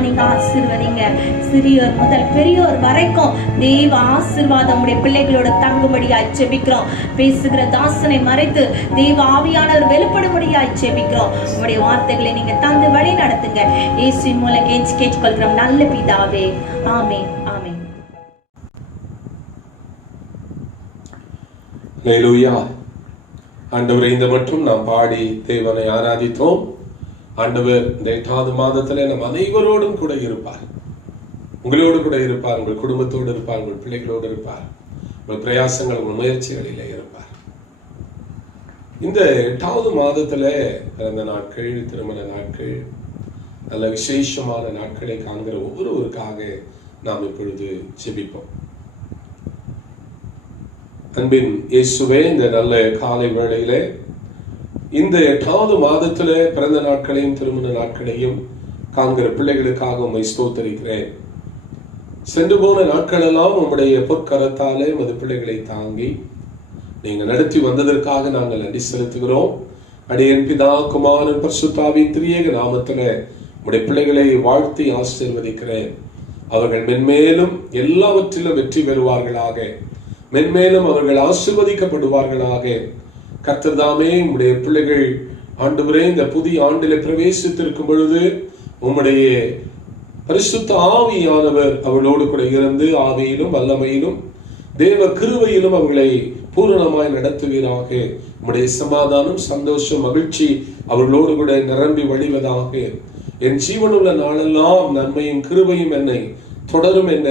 நீங்க ஆசீர்வதிங்க. சிறியோர் முதல் பெரியோர் வரைக்கும் தேவ ஆசீர்வாதம் உடைய பிள்ளைகளோட தங்கும்படியாய் ஜெபிக்கிறோம். பேசுகிற தாசனை மறைத்து தேவ ஆவியானவர் வெளிப்படும்படியாய் ஜெபிக்கிறோம். உங்களுடைய வார்த்தைகளை நீங்க தந்து வழி நடத்துங்க. இயேசுவின் மூலம் கேட்டுக்கொள்கிறோம் நல்ல பிதாவே, ஆமென், ஆமென். ஹல்லேலூயா. ஆண்டவரே, இந்த மட்டும் நாம் பாடி தேவனை ஆராதித்தோம். ஆண்டவர் இந்த 8வது மாதத்துல நம் அனைவரோடும் கூட இருப்பார். உங்களோடு கூட இருப்பார், உங்கள் குடும்பத்தோடு இருப்பார், உங்கள் பிள்ளைகளோடு இருப்பார். உங்கள் பிரயாசங்கள், உங்கள் முயற்சிகளிலே இருப்பார். இந்த 8வது மாதத்துல பிறந்த நாட்கள், திருமண நாட்கள், நல்ல விசேஷமான நாட்களை காண்கிற ஒவ்வொருவருக்காக நாம் இப்பொழுது ஜெபிப்போம். அன்பின் இயேசுவே, இந்த நல்ல காலை வேளையிலே இந்த 8வது மாதத்துல பிறந்த நாட்களையும் திருமண நாட்களையும் காண்கிற பிள்ளைகளுக்காக உம்மை ஸ்தோத்திரிக்கிறேன். சென்று போன நாட்களெல்லாம் உம்முடைய பொற்கரத்தாலே உமது பிள்ளைகளை தாங்கி நீங்க நடத்தி வந்ததற்காக நாங்கள் நன்றி செலுத்துகிறோம். அடியேன் பிதா, குமாரன், பரிசுத்தாவின் திரியேக நாமத்துல உம்முடைய பிள்ளைகளை வாழ்த்தி ஆசீர்வதிக்கிறேன். அவர்கள் மென்மேலும் எல்லாவற்றிலும் வெற்றி பெறுவார்களாக, மென்மேலும் அவர்கள் ஆசீர்வதிக்கப்படுவார்களாக. கர்த்தர் தாமே உம்முடைய பிள்ளைகள் ஆண்டவரே இந்த புதிய ஆண்டிலே பிரவேசித்திருக்கும் பொழுது உம்முடைய பரிசுத்த ஆவியானவர் அவர்களோடு கூட இருந்து ஆவியிலும் வல்லமையிலும் தேவ கிருபையிலும் அவர்களை பூரணமாய் நடத்துவீராக. உம்முடைய சமாதானம், சந்தோஷம், மகிழ்ச்சி அவர்களோடு கூட நிரம்பி வழிவதாக. என் ஜீவனுள்ள நாளெல்லாம் நன்மையும் கிருபையும் என்னை தொடரும் என்ற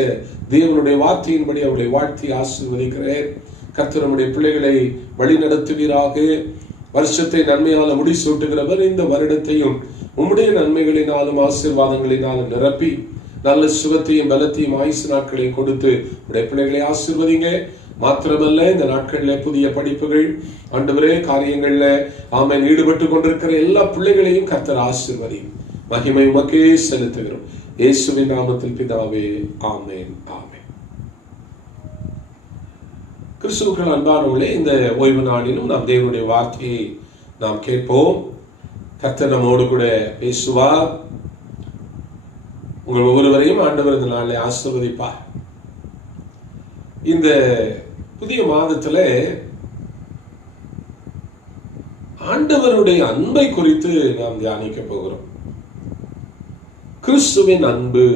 தேவனுடைய வார்த்தையின்படி அவர்களை வாழ்த்தி ஆசீர்வதிக்கிறேன். கர்த்தர் நம்முடைய பிள்ளைகளை வழி நடத்துவீராக. வருஷத்தை நன்மையால் முடிசூட்டுகிறவர் இந்த வருடத்தையும் உம்முடைய நன்மைகளினாலும் ஆசீர்வாதங்களினாலும் நிரப்பி நல்ல சுகத்தையும் பலத்தையும் ஆயுசு நாட்களையும் கொடுத்து உடைய பிள்ளைகளை ஆசீர்வதிங்க. மாத்திரமல்ல, இந்த நாட்களில் புதிய படிப்புகள் ஆண்டவரே காரியங்கள்ல ஆமென் ஈடுபட்டு கொண்டிருக்கிற எல்லா பிள்ளைகளையும் கர்த்தர் ஆசீர்வதி. மகிமை உமக்கே செலுத்துகிறோம். இயேசுவின் நாமத்தில் பிதாவே, ஆமென், ஆமென். கிறிஸ்துவுக்குள் அன்பானவர்களே, இந்த ஓய்வு நாளிலும் நாம் தேவனுடைய வார்த்தையை நாம் கேட்போம். கர்த்தர் நம்மோடு கூட பேசுவார். உங்கள் ஒவ்வொருவரையும் ஆண்டவர் இந்த நாளை ஆசீர்வதிப்பார். இந்த புதிய மாதத்துல ஆண்டவருடைய அன்பை குறித்து நாம் தியானிக்க போகிறோம். கிறிஸ்துவின் அன்பு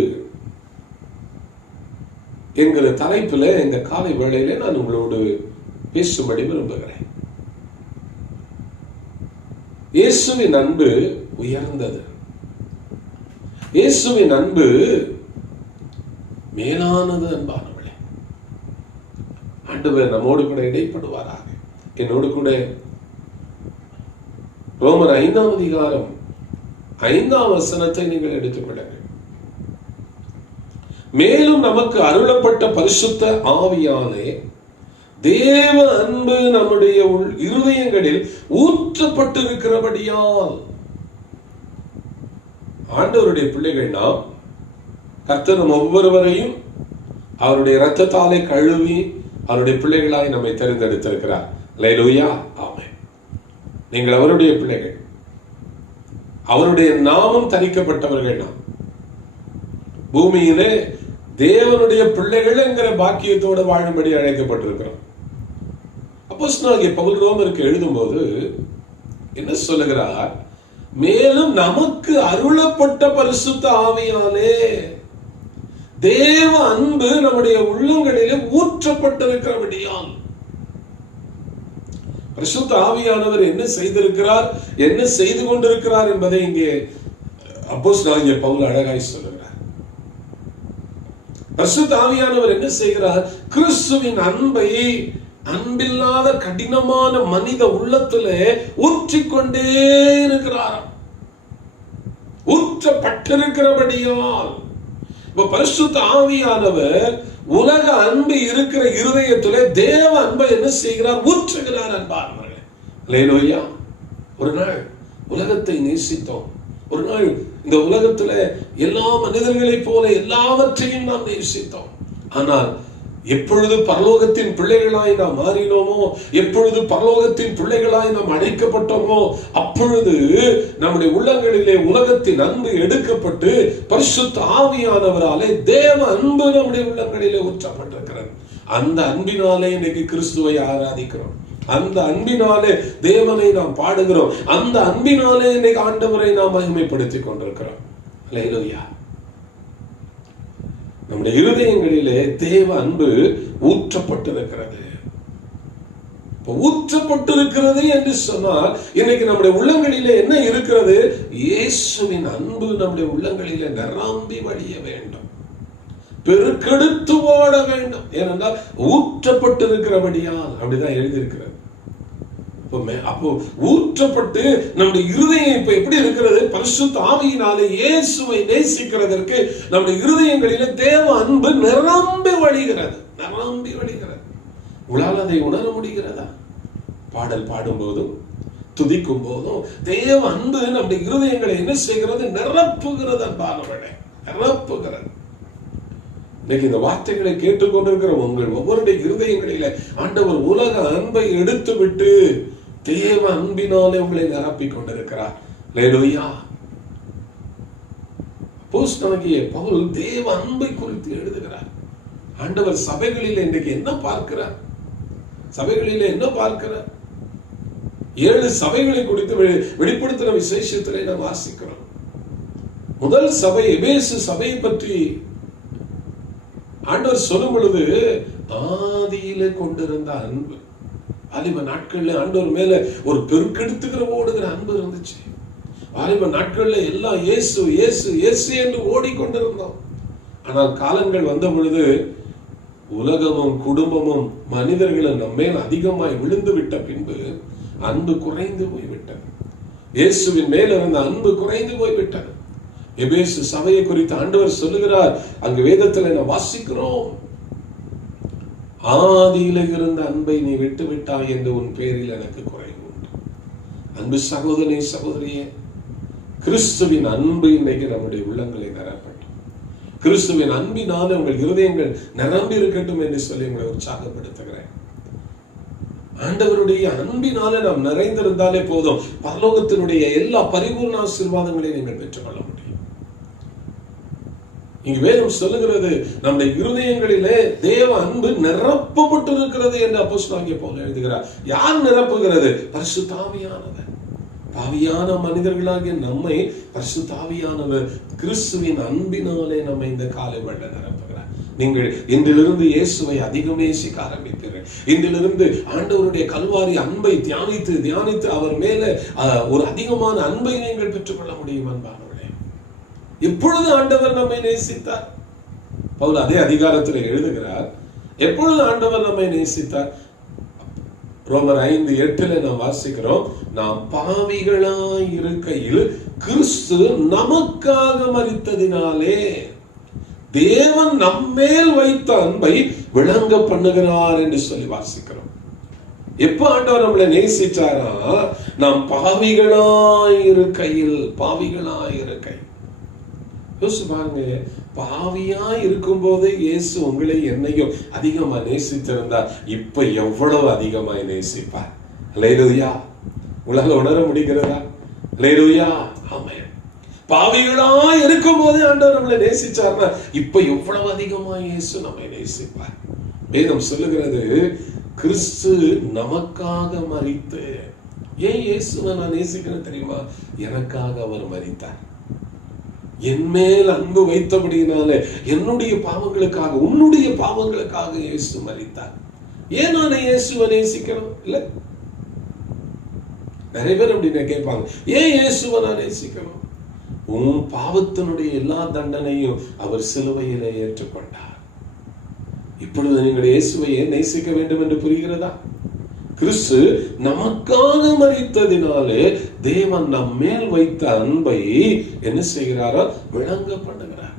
என்கிற தலைப்பில் இந்த காலை வேளையில நான் உங்களோடு பேசும்படி விரும்புகிறேன். இயேசுவின் அன்பு உயர்ந்தது. இயேசுவின் அன்பு மேலானது. அன்பானவர்களே, ஆண்டவர் நம்மோடு கூட இடைப்படுவாராக. என்னோடு கூட ரோமர் 5ஆம் அதிகாரம் 5ஆம் வசனத்தை நீங்கள் எடுத்துக்கொள்ளுங்கள். மேலும் நமக்கு அருளப்பட்ட பரிசுத்த ஆவியாலே தேவ அன்பு நம்முடைய இருதயங்களில் ஊற்றப்பட்டிருக்கிறபடியால். ஆண்டவருடைய பிள்ளைகள் நாம். கர்த்தர் நம் ஒவ்வொருவரையும் அவருடைய இரத்தத்தாலே கழுவி அவருடைய பிள்ளைகளாய் நம்மை தெரிந்தெடுத்திருக்கிறார். அல்லேலூயா, ஆமென். நீங்கள் அவருடைய பிள்ளைகள், அவருடைய நாமம் தரிக்கப்பட்டவர்கள். நாம் பூமியிலே தேவனுடைய பிள்ளைகள் என்கிற பாக்கியத்தோடு வாழும்படி அழைக்கப்பட்டிருக்கிறோம். அப்போஸ்தலனாகிய பவுல் ரோமருக்கு எழுதும்போது என்ன சொல்லுகிறார்? மேலும் நமக்கு அருளப்பட்ட பரிசுத்த ஆவியாலே தேவ அன்பு நம்முடைய உள்ளங்களிலே ஊற்றப்பட்டிருக்கிறபடியால். பரிசுத்த ஆவியானவர் என்ன செய்திருக்கிறார், என்ன செய்து கொண்டிருக்கிறார் என்பதை இங்கே அப்போஸ்தலனாகிய பவுல் அழகாய் சொல்லுகிறார். பரிசுத்த ஆவியானவர் என்ன செய்கிறார்? கிறிஸ்துவின் அன்பை அன்பில்லாத கடினமான மனித உள்ளத்திலே ஊற்றிக்கொண்டே இருக்கிறார். ஊற்றப்பட்டிருக்கிறபடியால் இப்ப பரிசுத்த ஆவியானவர் உலக அன்பு இருக்கிற இருதயத்திலே தேவ அன்பை என்ன செய்கிறார்? ஊற்றுகிறார். அன்பானவர்களே, அல்லேலூயா. ஒரு நாள் உலகத்தை நேசித்தோம். ஒரு நாள் இந்த உலகத்துல எல்லா மனிதர்களைப் போல எல்லாவற்றையும் நாம் நேசித்தோம். ஆனால் எப்பொழுது பரலோகத்தின் பிள்ளைகளாய் நாம் மாறினோமோ, எப்பொழுது பரலோகத்தின் பிள்ளைகளாய் நாம் அழைக்கப்பட்டோமோ, அப்பொழுது நம்முடைய உள்ளங்களிலே உலகத்தின் அன்பு எடுக்கப்பட்டு பரிசுத்த ஆவியானவராலே தேவ அன்பு நம்முடைய உள்ளங்களிலே ஊற்றப்பட்டிருக்கிறது. அந்த அன்பினாலே இன்னைக்கு கிறிஸ்துவை ஆராதிக்கிறோம். அந்த அன்பினாலே தேவனை நாம் பாடுகிறோம். அந்த அன்பினாலே இன்னைக்கு ஆண்டவரை நாம் மகிமைப்படுத்திக் கொண்டிருக்கிறோம். அல்லேலூயா. நம்முடைய இருதயங்களிலே தேவ அன்பு ஊற்றப்பட்டிருக்கிறது. ஊற்றப்பட்டிருக்கிறது என்று சொன்னால் இன்னைக்கு நம்முடைய உள்ளங்களிலே என்ன இருக்கிறது? இயேசுவின் அன்பு நம்முடைய உள்ளங்களிலே நிரம்பி வழிய வேண்டும். பெருக்கெடுத்து ஓட வேண்டும். ஏனென்றால் ஊற்றப்பட்டிருக்கிறபடியால், அப்படிதான் எழுதியிருக்கிறது. அப்போ ஊற்றப்பட்டு நம்முடைய இருதயம் இப்ப எப்படி இருக்கிறது? பரிசுத்த ஆவியினாலே இயேசுவை நேசிக்கிறதற்கு நம்முடைய இருதயங்களிலே தேவ அன்பு நிரம்பி வழிகிறது, நிரம்பி வழிகிறது. உங்களால் அதை உணர முடிகிறதா? பாடல் பாடும் போதும் துதிக்கும் போதும் தேவ அன்பு நம்முடைய இருதயங்களை என்ன செய்கிறது? நிரப்புகிறது. அன்பானவர்களே, நிரப்புகிறது. இன்னைக்கு இந்த வார்த்தைகளை கேட்டுக்கொண்டிருக்கிற உங்கள் ஒவ்வொருடைய இருதயங்களில ஆண்டவர் உலக அன்பை எடுத்து விட்டு தேவ அன்பினாலே உங்களை நிரப்பிக் கொண்டிருக்கிறார். அல்லேலூயா. அப்போஸ்தலனாகிய பவுல் தேவ அன்பை குறித்து எழுதுகிறார். ஆண்டவர் சபைகளில் இன்றைக்கு என்ன பார்க்கிறார்? சபைகளில என்ன பார்க்கிறார்? 7 சபைகளை குறித்து வெளிப்படுத்தின விசேஷத்திலே நாம் வாசிக்கிறோம். முதல் சபை எபேசு சபையை பற்றி ஆண்டவர் சொல்லும் பொழுது ஆதியிலே கொண்டிருந்த அன்பு, வாலிப நாட்கள்ல ஆண்டவர் மேல ஒரு பெருக்கெடுத்துக்கிற ஓடுகிற அன்பு இருந்துச்சு. வாலிப நாட்கள்ல எல்லாம் இயேசு இயேசு இயேசு என்று ஓடிக்கொண்டிருந்தோம். ஆனால் காலங்கள் வந்த பொழுது உலகமும் குடும்பமும் மனிதர்களும் நம்மேல் அதிகமாய் விழுந்து விட்ட பின்பு அன்பு குறைந்து போய்விட்டது. இயேசுவின் மேல் இருந்த அன்பு குறைந்து போய்விட்டது. எபேசு சபையை குறித்து ஆண்டவர் சொல்லுகிறார், அங்கு வேதத்தில் நாம் வாசிக்கிறோம், ஆதியில இருந்த அன்பை நீ விட்டு விட்டாய் என்று உன் பேரில் எனக்கு குறைவு உண்டு. அன்பு சகோதரனே, சகோதரியே, கிறிஸ்துவின் அன்பு இன்றைக்கு நம்முடைய உள்ளங்களை நிரப்பட்டும். கிறிஸ்துவின் அன்பினால உங்கள் இருதயங்கள் நிரம்பி இருக்கட்டும் என்று சொல்லி உங்களை உற்சாகப்படுத்துகிறேன். ஆண்டவருடைய அன்பினால நாம் நிறைந்திருந்தாலே போதும், பரலோகத்தினுடைய எல்லா பரிபூர்ண ஆசீர்வாதங்களையும் நீங்கள் பெற்றுக்கொள்ள முடியும். இங்கு வேதம் சொல்லுகிறது, நம்முடைய இருதயங்களிலே தேவ அன்பு நிரப்பப்பட்டிருக்கிறது என்று அப்போஸ்தலனாகிய பவுல் எழுதுகிறார். யார் நிரப்புகிறது? பரிசுத்த ஆவியானவர். பாவியான மனிதர்களாகிய நம்மை பரிசுத்த ஆவியானவர் கிறிஸ்துவின் அன்பினாலே நம்மை இந்த காலை வள்ள நிரப்புகிறார். நீங்கள் இன்றிலிருந்து இயேசுவை அதிகம் நேசிக்க ஆரம்பிப்பீர்கள். இன்றிலிருந்து ஆண்டவருடைய கல்வாரி அன்பை தியானித்து தியானித்து அவர் மேல ஒரு அதிகமான அன்பை நீங்கள் பெற்றுக்கொள்ள முடியும். அன்பானவர்களே, எப்பொழுது ஆண்டவர் நம்மை நேசித்தார்? பவுல் அதே அதிகாரத்தில் எழுதுகிறார், எப்பொழுது ஆண்டவர் நம்மை நேசித்தார்? ரோமர் 5:8 நாம் வாசிக்கிறோம், நாம் பாவிகளாய் இருக்கையில் கிறிஸ்து நமக்காக மரித்ததினாலே தேவன் நம்மேல் வைத்த அன்பை விளங்க பண்ணுகிறார் என்று சொல்லி வாசிக்கிறோம். எப்ப ஆண்டவர் நம்மளை நேசிச்சாரா? நாம் பாவிகளாய் இருக்கையில். பாவிகளாய் இருக்கை யோசிச்சு பாருங்க, பாவியா இருக்கும் போதே இயேசு உங்களை என்னையும் அதிகமா நேசித்திருந்தார், இப்ப எவ்வளவு அதிகமாய் நேசிப்பார். அல்லேலூயா. உலக உணர முடிகிறதா? அல்லேலூயா. ஆமென். பாவிகளா இருக்கும் போதே ஆண்டவர் நம்மளை நேசிச்சார்னா இப்ப எவ்வளவு அதிகமா இயேசு நம்மை நேசிப்பார். வேதம் சொல்லுகிறது, கிறிஸ்து நமக்காக மரித்து. ஏன் இயேசுவை நான் நேசிக்கிறேன் தெரியுமா? எனக்காக அவர் மரித்தார். என் மேல் அன்பு வைத்தபடியினால என்னுடைய பாவங்களுக்காக, உன்னுடைய பாவங்களுக்காக இயேசு மரித்தார். ஏன் நான் இயேசுவை நேசிக்கணும்? இல்ல, நிறைய பேர் அப்படின்னு கேட்பாங்க, ஏன் இயேசுவை நான் நேசிக்கணும்? உன் பாவத்தினுடைய எல்லா தண்டனையும் அவர் சிலுவையிலே ஏற்றுக்கொண்டார். இப்பொழுது நீங்கள் இயேசுவை ஏன் நேசிக்க வேண்டும் என்று புரிகிறதா? கிறிஸ்து நமக்காக மரித்ததினாலே தேவன் நம் மேல் வைத்த அன்பை என்ன செய்கிறாரோ விளங்க பண்ணுகிறார்.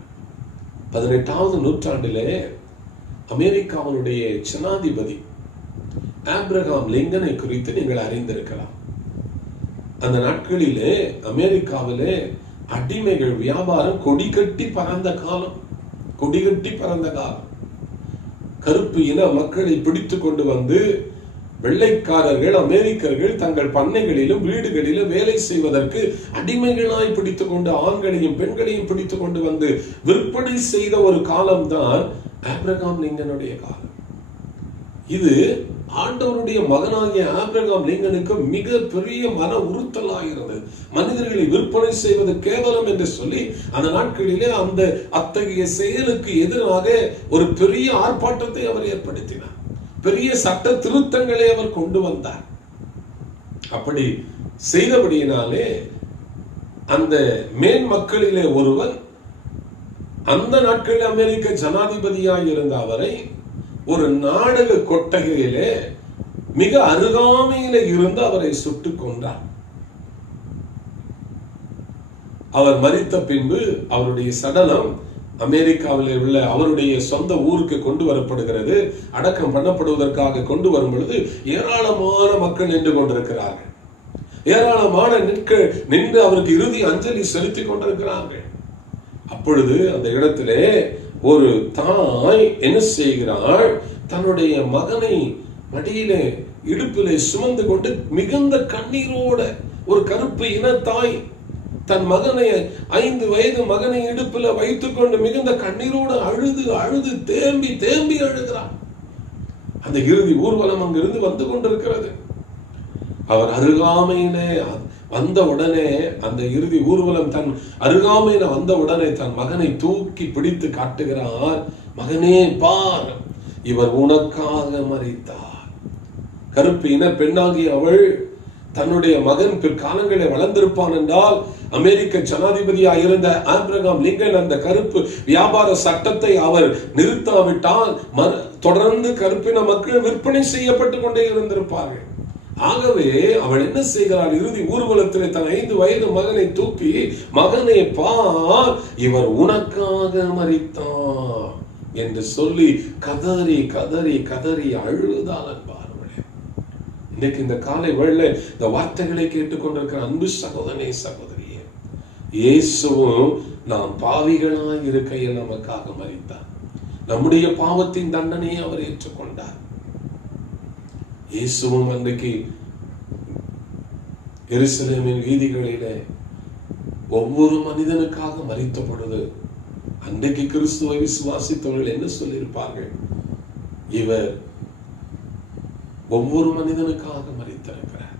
18வது நூற்றாண்டிலே அமெரிக்காவினுடைய ஜனாதிபதி ஆப்ரஹாம் லிங்கனை குறித்து நீங்கள் அறிந்திருக்கலாம். அந்த நாட்களிலே அமெரிக்காவிலே அடிமைகள் வியாபாரம் கொடி கட்டி பறந்த காலம். கொடிகட்டி பறந்த காலம். கருப்பு இன மக்களை பிடித்து கொண்டு வந்து வெள்ளைக்காரர்கள், அமெரிக்கர்கள் தங்கள் பண்ணைகளிலும் வீடுகளிலும் வேலை செய்வதற்கு அடிமைகளாய் பிடித்துக் கொண்டு ஆண்களையும் பெண்களையும் பிடித்துக் கொண்டு வந்து விற்பனை செய்த ஒரு காலம்தான் ஆப்ரஹாம் லிங்கனுடைய காலம். இது ஆண்டவருடைய மகனாகிய ஆப்ரஹாம் லிங்கனுக்கு மிக பெரிய மன உறுத்தலாகிறது. மனிதர்களை விற்பனை செய்வது கேவலம் என்று சொல்லி அந்த நாட்களிலே அந்த அத்தகைய செயலுக்கு எதிராக ஒரு பெரிய ஆர்ப்பாட்டத்தை அவர் ஏற்படுத்தினார். பெரிய சட்ட திருத்தங்களை அவர் கொண்டு வந்தார். அப்படி செய்தபடியினாலே அந்த மேன் மக்களிலே ஒருவன் அந்த நாட்களில் அமெரிக்க ஜனாதிபதியாக இருந்த அவரை ஒரு நாடக கொட்டகையிலே மிக அருகாமையில இருந்து அவரை சுட்டுக் கொண்டார். அவர் மரித்த பின்பு அவருடைய சடலம் அமெரிக்காவில் உள்ள அவருடைய சொந்த ஊருக்கு கொண்டு வரப்படுகிறது. அடக்கம் பண்ணப்படுவதற்காக கொண்டு வரும் பொழுது ஏராளமான மக்கள் நின்று கொண்டிருக்கிறார்கள். ஏராளமான நின்று அவருக்கு இறுதி அஞ்சலி செலுத்திக் கொண்டிருக்கிறார்கள். அப்பொழுது அந்த இடத்திலே ஒரு தாய் என்ன செய்கிறாள், தன்னுடைய மகனை மடியிலே இடுப்பிலே சுமந்து கொண்டு மிகுந்த கண்ணீரோட, ஒரு கருப்பு இன தாய் தன் மகனை 5 வயது மகனை இடுப்பில் வைத்துக் கொண்டு மிகுந்த கண்ணீரோடு அழுது அழுது தேம்பி தேம்பி அழுகிறார். அந்த இறுதி ஊர்வலம் அங்கிருந்து வந்து கொண்டிருக்கிறது. அவர் அருகாமையிலே வந்த உடனே, அந்த இறுதி ஊர்வலம் தன் அருகாமையில வந்த உடனே தன் மகனை தூக்கி பிடித்து காட்டுகிறார். மகனே பார், இவர் உனக்காக மரித்தார். கருப்பு இன பெண்ணாகிய அவள் தன்னுடைய மகன் பிற்காலங்களை வளர்ந்திருப்பான் என்றால், அமெரிக்க ஜனாதிபதியாக இருந்த ஆப்ரகாம் லிங்கன் அந்த கருப்பு வியாபார சட்டத்தை அவர் நிறுத்தாவிட்டால் தொடர்ந்து கருப்பின மக்கள் விற்பனை செய்யப்பட்டு கொண்டே இருந்திருப்பார்கள். ஆகவே அவள் என்ன செய்கிறாள், இறுதி ஊர்வலத்தில் தன் 5 வயது மகனை தூக்கி, மகனை பார், இவர் உனக்காக மரித்தார் என்று சொல்லி கதறி கதறி கதறி அழுதாள். இன்னைக்கு இந்த காலை வேளை இந்த வார்த்தைகளை கேட்டுக்கொண்டிருக்கிற அன்பு சகோதரனே சகோதரியே, இயேசுவும் நாம் பாவிகளாய் இருக்கையில் நமக்காக மரித்தார். நம்முடைய பாவத்தின் தண்டனையை அவர் ஏற்றுக்கொண்டார். இயேசுவும் அன்றைக்கு எருசலேமின் வீதிகளிலே ஒவ்வொரு மனிதனுக்காக மரித்த பொழுது, அன்றைக்கு கிறிஸ்துவை விசுவாசித்தவர்கள் என்ன சொல்லியிருப்பார்கள், இவர் ஒவ்வொரு மனிதனுக்காக மரித்திருக்கிறார்.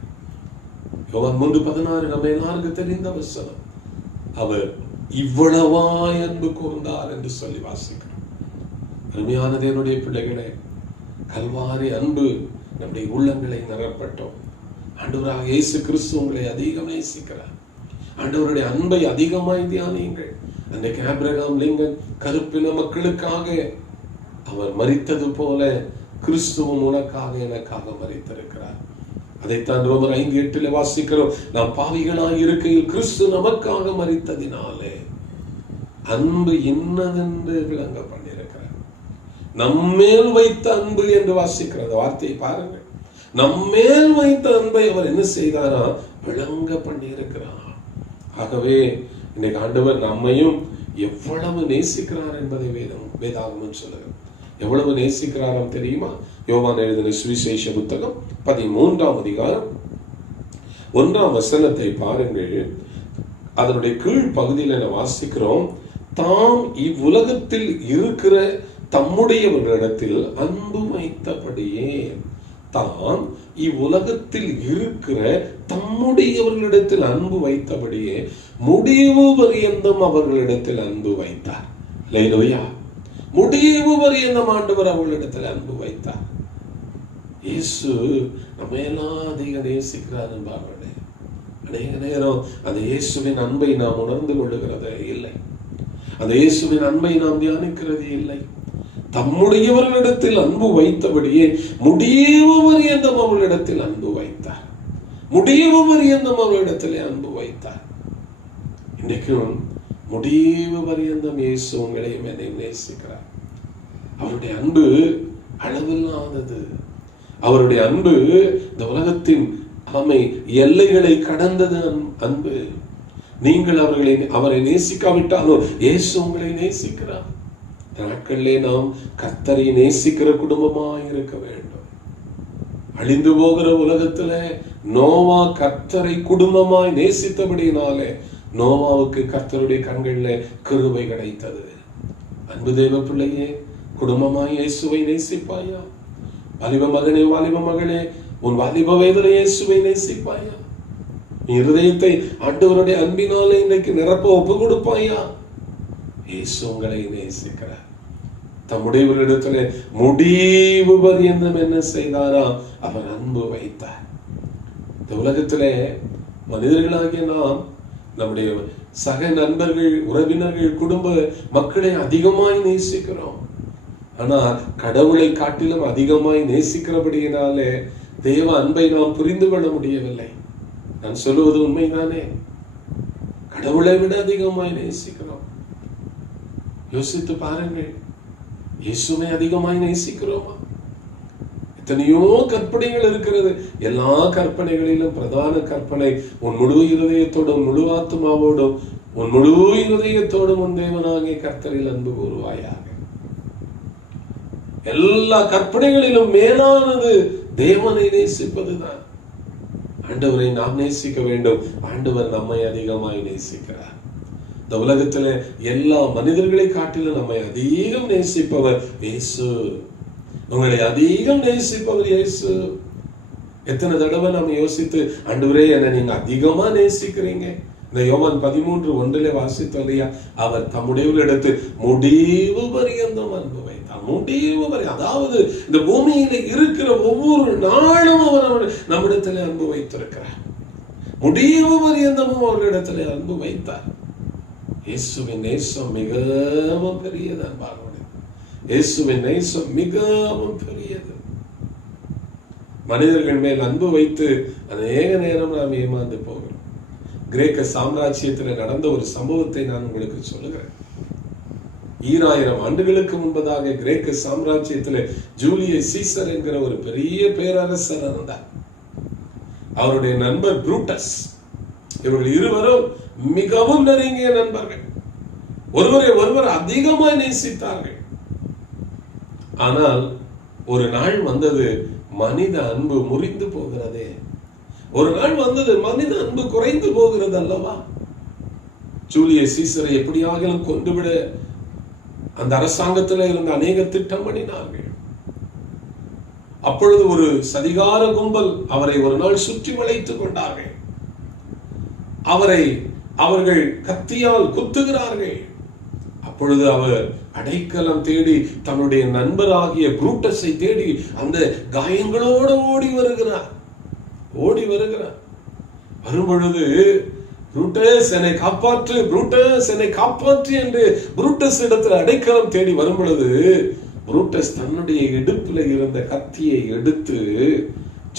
யோவான் 3:16 நம்ம எல்லாருக்கும் தெரிந்த வசனம். அவர் இவ்வளவாய் அன்பு கூர்ந்தார் என்று சொல்லி வாசிக்கிறோம். அருமையான தேவனுடைய பிள்ளைகளே, கல்வாரி அன்பு நம்முடைய உள்ளங்களை நிரப்பட்டோம். ஆண்டவராக இயேசு கிறிஸ்து உங்களை அதிகம் நேசிக்கிறார். ஆண்டவருடைய அன்பை அதிகமாய் தியானியுங்கள். அன்றைக்கு ஆபிரகாம் லிங்கன் கருப்பின மக்களுக்காக அவர் மரித்தது போல கிறிஸ்துவும் உனக்காக எனக்காக மரித்திருக்கிறார். அதைத்தான் ரோமர் 5:8 வாசிக்கிறோம். நாம் பாவிகளாய் இருக்கையில் கிறிஸ்து நமக்காக மரித்ததினாலே அன்பு இன்னதென்று விளங்க பண்ணியிருக்கிறார். நம்மேல் வைத்த அன்பு என்று வாசிக்கிற அந்த வார்த்தையை பாருங்கள். நம்மேல் வைத்த அன்பை அவர் என்ன செய்தாரா, விளங்க பண்ணியிருக்கிறார். ஆகவே இன்னைக்கு ஆண்டவர் நம்மையும் எவ்வளவு நேசிக்கிறார் என்பதை வேதாகமம் சொல்லுகிறது. எவ்வளவு நேசிக்கிறாராம் தெரியுமா? யோவான் எழுதின சுவிசேஷ புத்தகம் 13ஆம் அதிகாரம் 1ஆம் வசனத்தை பாருங்கள். அதனுடைய கீழ் பகுதியில் வாசிக்கிறோம். தாம் இவ்வுலகத்தில் இருக்கிற தம்முடையவர்களிடத்தில் அன்பு வைத்தபடியே, தாம் இவ்வுலகத்தில் இருக்கிற தம்முடையவர்களிடத்தில் அன்பு வைத்தபடியே முடிவு பரியந்தம் அவர்களிடத்தில் அன்பு வைத்தார். அல்லேலூயா. முடிவு பரியந்தம் ஆண்டவர் அவர்களிடத்தில் அன்பு வைத்தார். இயேசு நம்ம எல்லாம் அதிக நேசிக்கிறார் என்பார்களே. அநேக நேரம் அந்த இயேசுவின் அன்பை நாம் உணர்ந்து கொள்ளுகிறதே இல்லை. அந்த இயேசுவின் அன்பை நாம் தியானிக்கிறதே இல்லை. தம்முடையவர்களிடத்தில் அன்பு வைத்தபடியே முடிவு பரியந்தம் அவர்களிடத்தில் அன்பு வைத்தார். முடிவு பரியந்தம் அவர்களிடத்திலே அன்பு வைத்தார். இன்றைக்கும் முடிவு பரியந்தம் இயேசு உங்களையும் என்னையும் நேசிக்கிறார். அவருடைய அன்பு அளவில்லாதது. அவருடைய அன்பு இந்த உலகத்தின் எல்லைகளை கடந்தது அன்பு. நீங்கள் அவரை நேசிக்காவிட்டாலும் இயேசு உங்களை நேசிக்கிறார். நாட்களிலே நாம் கர்த்தரை நேசிக்கிற குடும்பமாய் இருக்க வேண்டும். அழிந்து போகிற உலகத்துல நோவா கர்த்தரை குடும்பமாய் நேசித்தபடினாலே நோவாவுக்கு கர்த்தருடைய கண்களில் கிருபை கிடைத்தது. அன்பு தேவ பிள்ளையே, குடும்பமாய் இயேசுவை நேசிப்பாயா? வாலிப மகனே, வாலிப மகளே, உன் வாலிப வயதிலே இயேசுவை நேசிப்பாயா? இருதயத்தை ஆண்டவருடைய அன்பினாலே இன்றைக்கு நிரப்ப ஒப்பு கொடுப்பாயா? இயேசு உங்களை நேசிக்கிறார். தம்முடையவர்களிடத்திலே முடிவு பரியந்தம் என்ன செய்தாரா? அவர் அன்பு வைத்தார். இந்த உலகத்திலே மனிதர்களாகிய நாம் நம்முடைய சக நண்பர்கள், உறவினர்கள், குடும்ப மக்களை அதிகமாய் நேசிக்கிறோம். ஆனா கடவுளை காட்டிலும் அதிகமாய் நேசிக்கிறபடியினாலே தேவ அன்பை நாம் புரிந்து கொள்ள முடியவில்லை. நான் சொல்லுவது உண்மைதானே? கடவுளை விட அதிகமாய் நேசிக்கிறோம். யோசித்து பாருங்கள், இயேசுவை அதிகமாய் நேசிக்கிறோமா? எத்தனையோ கற்பனைகள் இருக்கிறது. எல்லா கற்பனைகளிலும் பிரதான கற்பனை, உன் முழு இருதயத்தோடும் முழு ஆத்மாவோடும் உன் முழு இருதயத்தோடும் உன் தேவனாகிய கர்த்தரில் அன்பு கூறுவாயாக. எல்லா கற்பனைகளிலும் மேலானது தேவனை நேசிப்பதுதான். ஆண்டவரை நாம் நேசிக்க வேண்டும். ஆண்டவர் நம்மை அதிகமாய் நேசிக்கிறார். இந்த உலகத்துல எல்லா மனிதர்களை காட்டிலும் நம்மை அதிகம் நேசிப்பவர் இயேசு. உங்களை அதிகம் நேசிப்பவர் இயேசு. எத்தனை தடவை நம்ம யோசித்து, ஆண்டவரே என்னை நீங்க அதிகமா நேசிக்கிறீங்க. இந்த யோவான் 13:1 வாசித்தோம் இல்லையா? அவர் தம்முடையவர்களிடத்து முடிவு பரியந்தம் அன்பு வைத்தார். முடிவு வரை, அதாவது இந்த பூமியில இருக்கிற ஒவ்வொரு நாளும் அவர் நம்மிடத்துல அன்பு வைத்திருக்கிறார். முடிவு பரியந்தமும் அவர்களிடத்துல அன்பு வைத்தார். இயேசுவின் நேசம் மிகவும் பெரியது அன்பாக. இயேசுவின் நேசம் மிகவும் பெரியது. மனிதர்கள் மேல் அன்பு வைத்து அநேக நேரம் நாம் ஏமாந்து போகிறோம். கிரேக்க சாம்ராஜ்யத்தில் நடந்த ஒரு சம்பவத்தை நான் உங்களுக்கு சொல்லுகிறேன். 2000 ஆண்டுகளுக்கு முன்பதாக கிரேக்க சாம்ராஜ்யத்தில் ஜூலியஸ் சீசர் என்கிற ஒரு பெரிய பேரரசர் இருந்தார். அவருடைய நண்பர் புரூட்டஸ். இவர்கள் இருவரும் மிகவும் நெருங்கிய நண்பர்கள். ஒருவரை ஒருவர் அதிகமாய் நேசித்தார்கள். ஆனால் ஒரு நாள் வந்தது, மனித அன்பு முறிந்து போகிறதே. ஒரு நாள் வந்தது, மனித அன்பு குறைந்து போகிறது அல்லவா? ஜூலியஸ் சீசரை எப்படியாகிலும் கொண்டுவிட அந்த அரசாங்கத்தில் இருந்த அநேகர் திட்டம் பண்ணினார்கள். அப்பொழுது ஒரு சதிகார கும்பல் அவரை ஒரு நாள் சுற்றி வளைத்துக் கொண்டார்கள். அவர்கள் கத்தியால் குத்துகிறார்கள். அப்பொழுது அவர் அடைக்கலம் தேடி தன்னுடைய நண்பராகிய புரூட்டஸை தேடி அந்த காயங்களோடு ஓடி வருகிறார். வரும்பொழுது, புரூட்டஸ் என்னை காப்பாற்று, புரூட்டஸ் என்னை காப்பாற்று என்று புரூட்டஸ் இடத்துல அடைக்கலம் தேடி வரும் பொழுது, புரூட்டஸ் தன்னுடைய இடுப்பில் இருந்த கத்தியை எடுத்து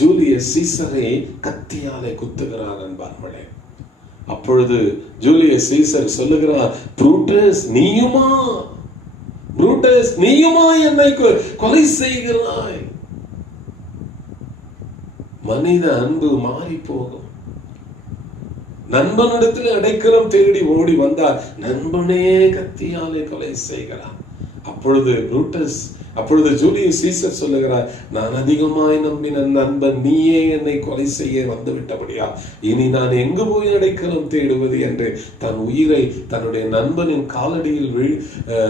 ஜூலியஸ் சீசரை கத்தியாலே குத்துகிறார் அன்பார்களே. அப்பொழுது ஜூலியஸ் சீசர் சொல்லுகிறார், புரூட்டஸ் நீயுமா என்னை கொலை செய்கிறாய்? மனித அன்பு மாறி போகும். நண்பனிடத்தில் அடைக்கலம் தேடி ஓடி வந்தார், நண்பனே கத்தியாலே கொலை செய்கிறார். அப்பொழுது ஜூலியஸ் சீசர் சொல்லுகிறார், நான் அதிகமாய் நம்பின நண்பன் நீயே என்னை கொலை செய்ய வந்து விட்டபடியா, இனி நான் எங்கு போய் அடைக்கலம் தேடுவது என்று தன் உயிரை தன்னுடைய நண்பனின் காலடியில்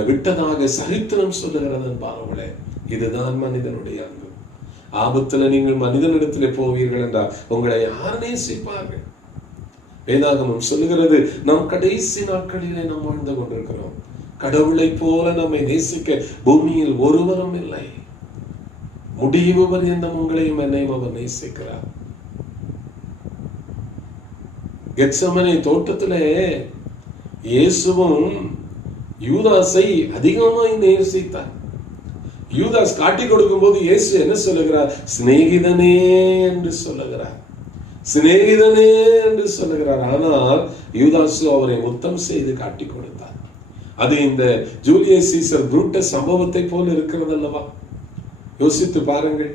விட்டதாக சரித்திரம் சொல்லுகிறது பாருங்களே. இதுதான் மனிதனுடைய அன்பு. ஆபத்துல நீங்கள் மனிதனிடத்திலே போவீர்கள் என்றால் உங்களை யார் நேசிப்பார்கள்? வேதாகமம் சொல்லுகிறது, நாம் கடைசி நாட்களிலே நாம் வாழ்ந்து கொண்டிருக்கிறோம். கடவுளை போல நம்மை நேசிக்க பூமியில் ஒருவரும் இல்லை. முடிவு பரியந்தம் உங்களையும் என்னையும் அவர் நேசிக்கிறார். கெத்செமனே தோட்டத்திலே இயேசுவும் யூதாசை அதிகமாய் நேசித்தார். யூதாஸ் காட்டி கொடுக்கும் போது இயேசு என்ன சொல்லுகிறார்? சிநேகிதனே என்று சொல்லுகிறார். ஆனால் யூதாசு அவரை முத்தம் செய்து காட்டி கொடுத்தார். அது இந்த ஜூலியஸ் சீசர் புரூட்டஸ் சம்பவத்தை போல இருக்கிறது அல்லவா? யோசித்து பாருங்கள்.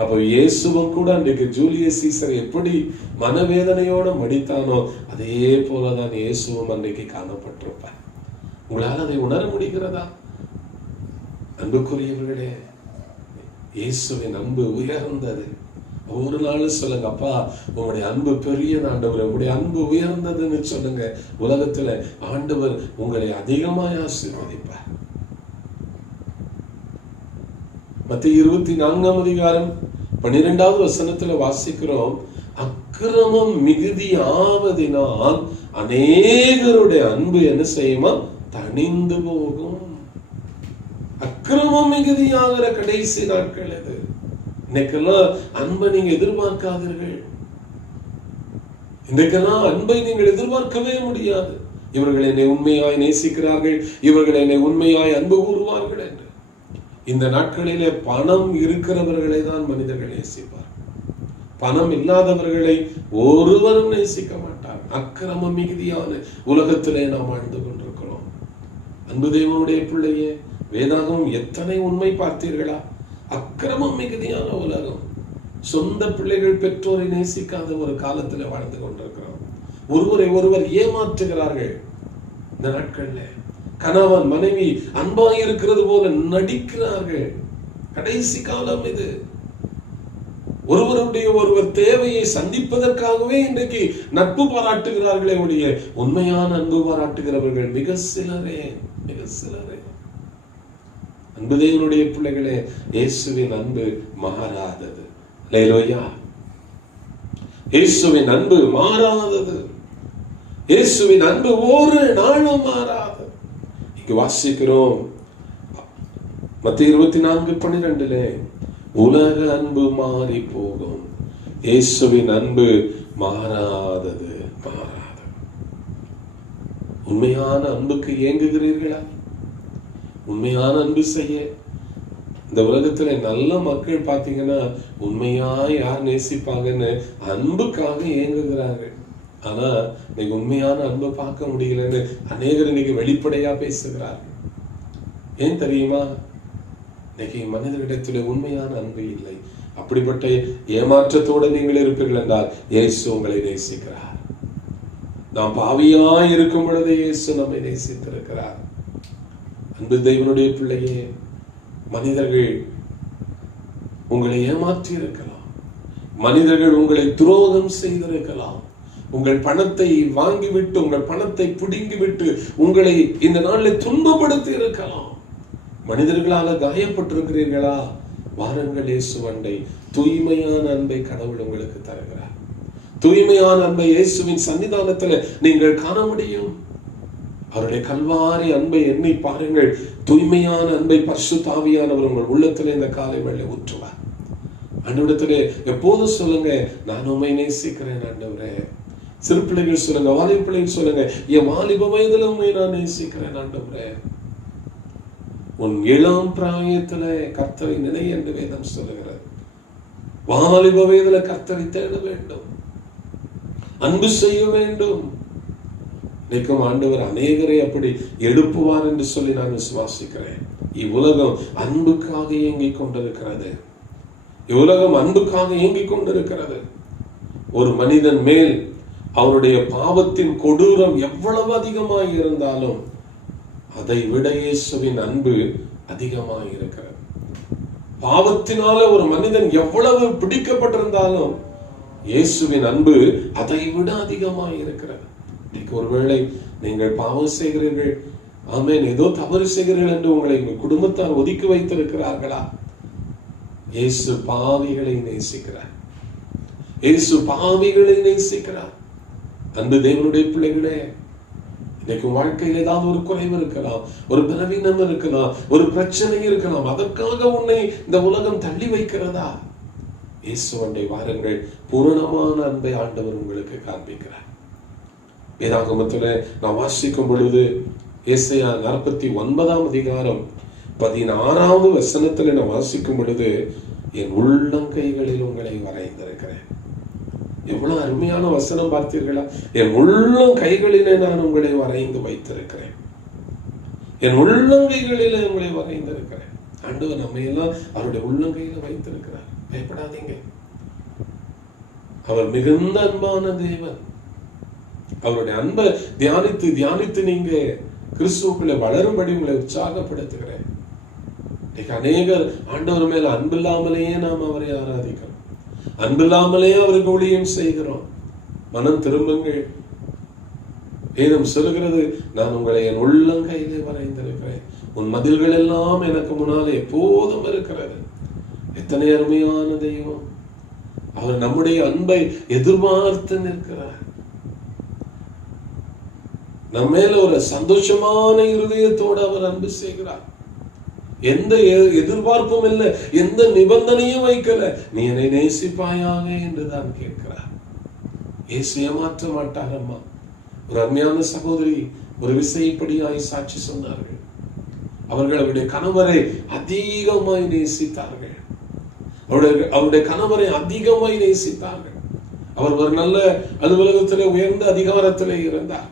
அப்போ இயேசுவும் கூட அன்றைக்கு ஜூலியஸ் சீசர் எப்படி மனவேதனையோட மடித்தானோ அதே போலதான் இயேசுவும் அன்றைக்கு காணப்பட்டிருப்பார். உங்களால் அதை உணர முடிகிறதா? அன்புக்குரியவர்களே, இயேசுவின் அன்பு உயர்ந்தது. ஒரு நாள் சொல்லுங்க, அப்பா உங்களுடைய அன்பு பெரியது ஆண்டவர், உங்களுடைய அன்பு உயர்ந்ததுன்னு சொல்லுங்க. உலகத்துல ஆண்டவர் உங்களை அதிகமாய் ஆசீர்வதிப்பார். மத்திய 24ஆம் அதிகாரம் 12வது வசனத்துல வாசிக்கிறோம், அக்கிரமம் மிகுதி ஆவதினால் அநேகருடைய அன்பு என்ன செய்யுமா? தணிந்து போகும். அக்கிரமம் மிகுதியாகிற கடைசி நாட்கள் இது. இன்னைக்கெல்லாம் அன்பை நீங்க எதிர்பார்க்காதீர்கள். இன்றைக்கெல்லாம் அன்பை நீங்கள் எதிர்பார்க்கவே முடியாது. இவர்கள் என்னை உண்மையாய் நேசிக்கிறார்கள், இவர்கள் என்னை உண்மையாய் அன்பு கூறுவார்கள் என்று. இந்த நாட்களிலே பணம் இருக்கிறவர்களை தான் மனிதர்கள் நேசிப்பார். பணம் இல்லாதவர்களை ஒருவரும் நேசிக்க மாட்டார். அக்கிரமம் மிகுதியான உலகத்திலே நாம் வாழ்ந்து கொண்டிருக்கிறோம். அன்பு தேவனுடைய பிள்ளையே, வேதாகமம் எத்தனை உண்மை பார்த்தீர்களா? அக்கிரமம் மிகுதியான உலகம். சொந்த பிள்ளைகள் பெற்றோரை நேசிக்காத ஒரு காலத்துல வாழ்ந்து கொண்டிருக்கிறோம். ஒருவரை ஒருவர் ஏமாற்றுகிறார்கள். இந்த நாட்கள்ல கணவன் மனைவி அன்பாய் இருக்கிறது போல நடிக்கிறார்கள். கடைசி காலம் இது. ஒருவருடைய ஒருவர் தேவையை சந்திப்பதற்காகவே இன்றைக்கு நட்பு பாராட்டுகிறார்களே ஒழிய உண்மையான அன்பு பாராட்டுகிறவர்கள் மிக சிலரே, மிக சிலரே. அன்பு தேவனுடைய பிள்ளைகளே, இயேசுவின் அன்பு மாறாதது. அல்லேலூயா. இயேசுவின் அன்பு மாறாதது. இயேசுவின் அன்பு ஒரு நாளும் மாறாதது. இங்கு வாசிக்கிறோம் மத்தேயு 24:12, உலக அன்பு மாறி போகும், இயேசுவின் அன்பு மாறாதது, மாறாதது. உண்மையான அன்புக்கு ஏங்குகிறீர்களா? உண்மையான அன்பு செய்ய இந்த உலகத்துல நல்ல மக்கள் பாத்தீங்கன்னா உண்மையா யார் நேசிப்பாங்கன்னு அன்புக்காக ஏங்குகிறார்கள். ஆனா இன்னைக்கு உண்மையான அன்பை பார்க்க முடியலன்னு அநேகர் இன்னைக்கு வெளிப்படையா பேசுகிறார்கள். ஏன் தெரியுமா? இன்னைக்கு மனிதர்களிடத்துல உண்மையான அன்பு இல்லை. அப்படிப்பட்ட ஏமாற்றத்தோடு நீங்கள் இருப்பீர்கள் என்றால் இயேசு உங்களை நேசிக்கிறார். நாம் பாவியாய் இருக்கும் பொழுது இயேசு நம்மை நேசித்திருக்கிறார். அன்பு தேவனுடைய பிள்ளையே, மனிதர்கள் உங்களை ஏமாற்றி இருக்கலாம், மனிதர்கள் உங்களை துரோகம் செய்திருக்கலாம், உங்கள் பணத்தை வாங்கிவிட்டு உங்கள் பணத்தை பிடுங்கிவிட்டு உங்களை இந்த நாளில் துன்பப்படுத்தி இருக்கலாம். மனிதர்களால காயப்பட்டிருக்கிறீர்களா? வாருங்கள் இயேசுவண்டை. தூய்மையான அன்பை கடவுள் உங்களுக்கு தருகிறார். தூய்மையான அன்பை இயேசுவின் சன்னிதானத்துல நீங்கள் காண முடியும். அவருடைய கல்வாரி அன்பை எண்ணி பாருங்கள். தூய்மையான அன்பை பரிசுத்த ஆவியானவர் உங்கள் உள்ளத்துல இந்த காலை வேளை ஊற்றுவார். ஆண்டவரிடத்திலே எப்போதும் சொல்லுங்க, நான் உம்மை நேசிக்கிறேன் ஆண்டவரே. சிறு பிள்ளைகள் சொல்லுங்க, வாலிப பிள்ளைகள் சொல்லுங்க, என் வாலிப வயதுல உம்மை நான் நேசிக்கிறேன் ஆண்டவரே. உன் இளம் பிராயத்துல கர்த்தரை நினை என்று வேதம் சொல்லுகிறது. வாலிப வயதுல கர்த்தரை தேட வேண்டும், அன்பு செய்ய வேண்டும். இன்னைக்கும் ஆண்டவர் அநேகரை அப்படி எழுப்புவார் என்று சொல்லி நான் விசுவாசிக்கிறேன். இவ்வுலகம் அன்புக்காக இயங்கிக் கொண்டிருக்கிறது. இவ்வுலகம் அன்புக்காக இயங்கிக் கொண்டிருக்கிறது. ஒரு மனிதன் மேல் அவருடைய பாவத்தின் கொடூரம் எவ்வளவு அதிகமாக இருந்தாலும் அதை விட இயேசுவின் அன்பு அதிகமாக இருக்கிறது. பாவத்தினால ஒரு மனிதன் எவ்வளவு பிடிக்கப்பட்டிருந்தாலும் இயேசுவின் அன்பு அதை விட அதிகமாக இருக்கிறது. இன்னைக்கு ஒருவேளை நீங்கள் பாவம் செய்கிறீர்கள், ஆமென், ஏதோ தவறு செய்கிறீர்கள் என்று உங்களை உங்கள் குடும்பத்தார் ஒதுக்கி வைத்திருக்கிறார்களா? இயேசு பாவிகளை நேசிக்கிறார். இயேசு பாவிகளை நேசிக்கிறார். அன்பு தேவனுடைய பிள்ளைகளே, இன்னைக்கு வாழ்க்கையில் ஏதாவது ஒரு குறைவு இருக்கலாம், ஒரு பலவீனம் இருக்கலாம், ஒரு பிரச்சனை இருக்கலாம். அதற்காக உன்னை இந்த உலகம் தள்ளி வைக்கிறதா? இயேசுவண்டை வாருங்கள். பூரணமான அன்பை ஆண்டவர் உங்களுக்கு காண்பிக்கிறார். வேதாகமத்துல நான் வாசிக்கும் பொழுது ஏசாயா 49ஆம் அதிகாரம் 16வது வசனத்துல நான் வாசிக்கும் பொழுது, என் உள்ளங்கைகளில் உங்களை வரைந்திருக்கிறேன். எவ்வளவு அருமையான வசனம் பார்த்தீர்களா? என் உள்ளங்கைகளிலே நான் உங்களை வரைந்து வைத்திருக்கிறேன். என் உள்ளங்கைகளிலே உங்களை வரைந்திருக்கிறேன். ஆண்டவர் நம்ம எல்லாம் அவருடைய உள்ளங்கையில வைத்திருக்கிறார். பயப்படாதீங்க. அவர் மிகுந்த அன்பான தேவன். அவருடைய அன்பை தியானித்து தியானித்து நீங்க கிறிஸ்துவுக்குள்ள வளரும்படி உங்களை உற்சாகப்படுத்துகிறேன். இன்னைக்கு அநேகர் ஆண்டவர் மேல அன்பில்லாமலேயே நாம் அவரை ஆராதிக்கிறோம், அன்பில்லாமலேயே அவருக்கு ஊழியம் செய்கிறோம். மனம் திரும்புங்கள். வேதம் சொல்லுகிறது, நான் உங்களை என் உள்ளங்கையிலே வரைந்திருக்கிறேன், உன் மதில்கள் எல்லாம் எனக்கு முன்னாலே எப்போதும் இருக்கிறது. எத்தனை அருமையான தெய்வம்! அவர் நம்முடைய அன்பை எதிர்பார்த்து நிற்கிறார். நம்ம மேல ஒரு சந்தோஷமான இருதயத்தோடு அவர் அன்பு செய்கிறார். எந்த எதிர்பார்ப்பும் இல்லை, எந்த நிபந்தனையும் வைக்கல. நீ என்னை நேசிப்பாயாக என்றுதான் கேட்கிறார். இயேசு ஏமாற்ற மாட்டார் அம்மா. ஒரு அருமையான சகோதரி ஒரு விசைப்படியாய் சாட்சி சொன்னார்கள். அவர்கள் அவருடைய கணவரை அதிகமாய் நேசித்தார்கள். அவருடைய கணவரை அதிகமாய் நேசித்தார்கள். அவர் ஒரு நல்ல அலுவலகத்திலே உயர்ந்த அதிகாரத்திலே இருந்தார்.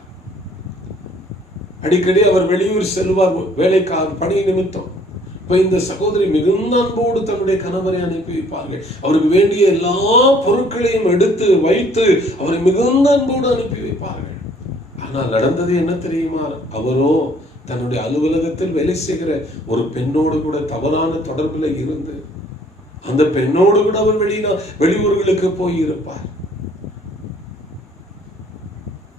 அடிக்கடி அவர் வெளியூர் செல்வார் வேலைக்காக, பணி நிமித்தம். இப்ப இந்த சகோதரி மிகுந்த அன்போடு தன்னுடைய கணவரை அனுப்பி வைப்பார்கள். அவருக்கு வேண்டிய எல்லா பொருட்களையும் எடுத்து வைத்து அவரை மிகுந்த அன்போடு அனுப்பி வைப்பார்கள். ஆனால் நடந்தது என்ன தெரியுமா? அவரோ தன்னுடைய அலுவலகத்தில் வேலை செய்கிற ஒரு பெண்ணோடு கூட தவறான தொடர்பில் இருந்து அந்த பெண்ணோடு கூட அவர் வெளியூர்களுக்கு போய் இருப்பார்.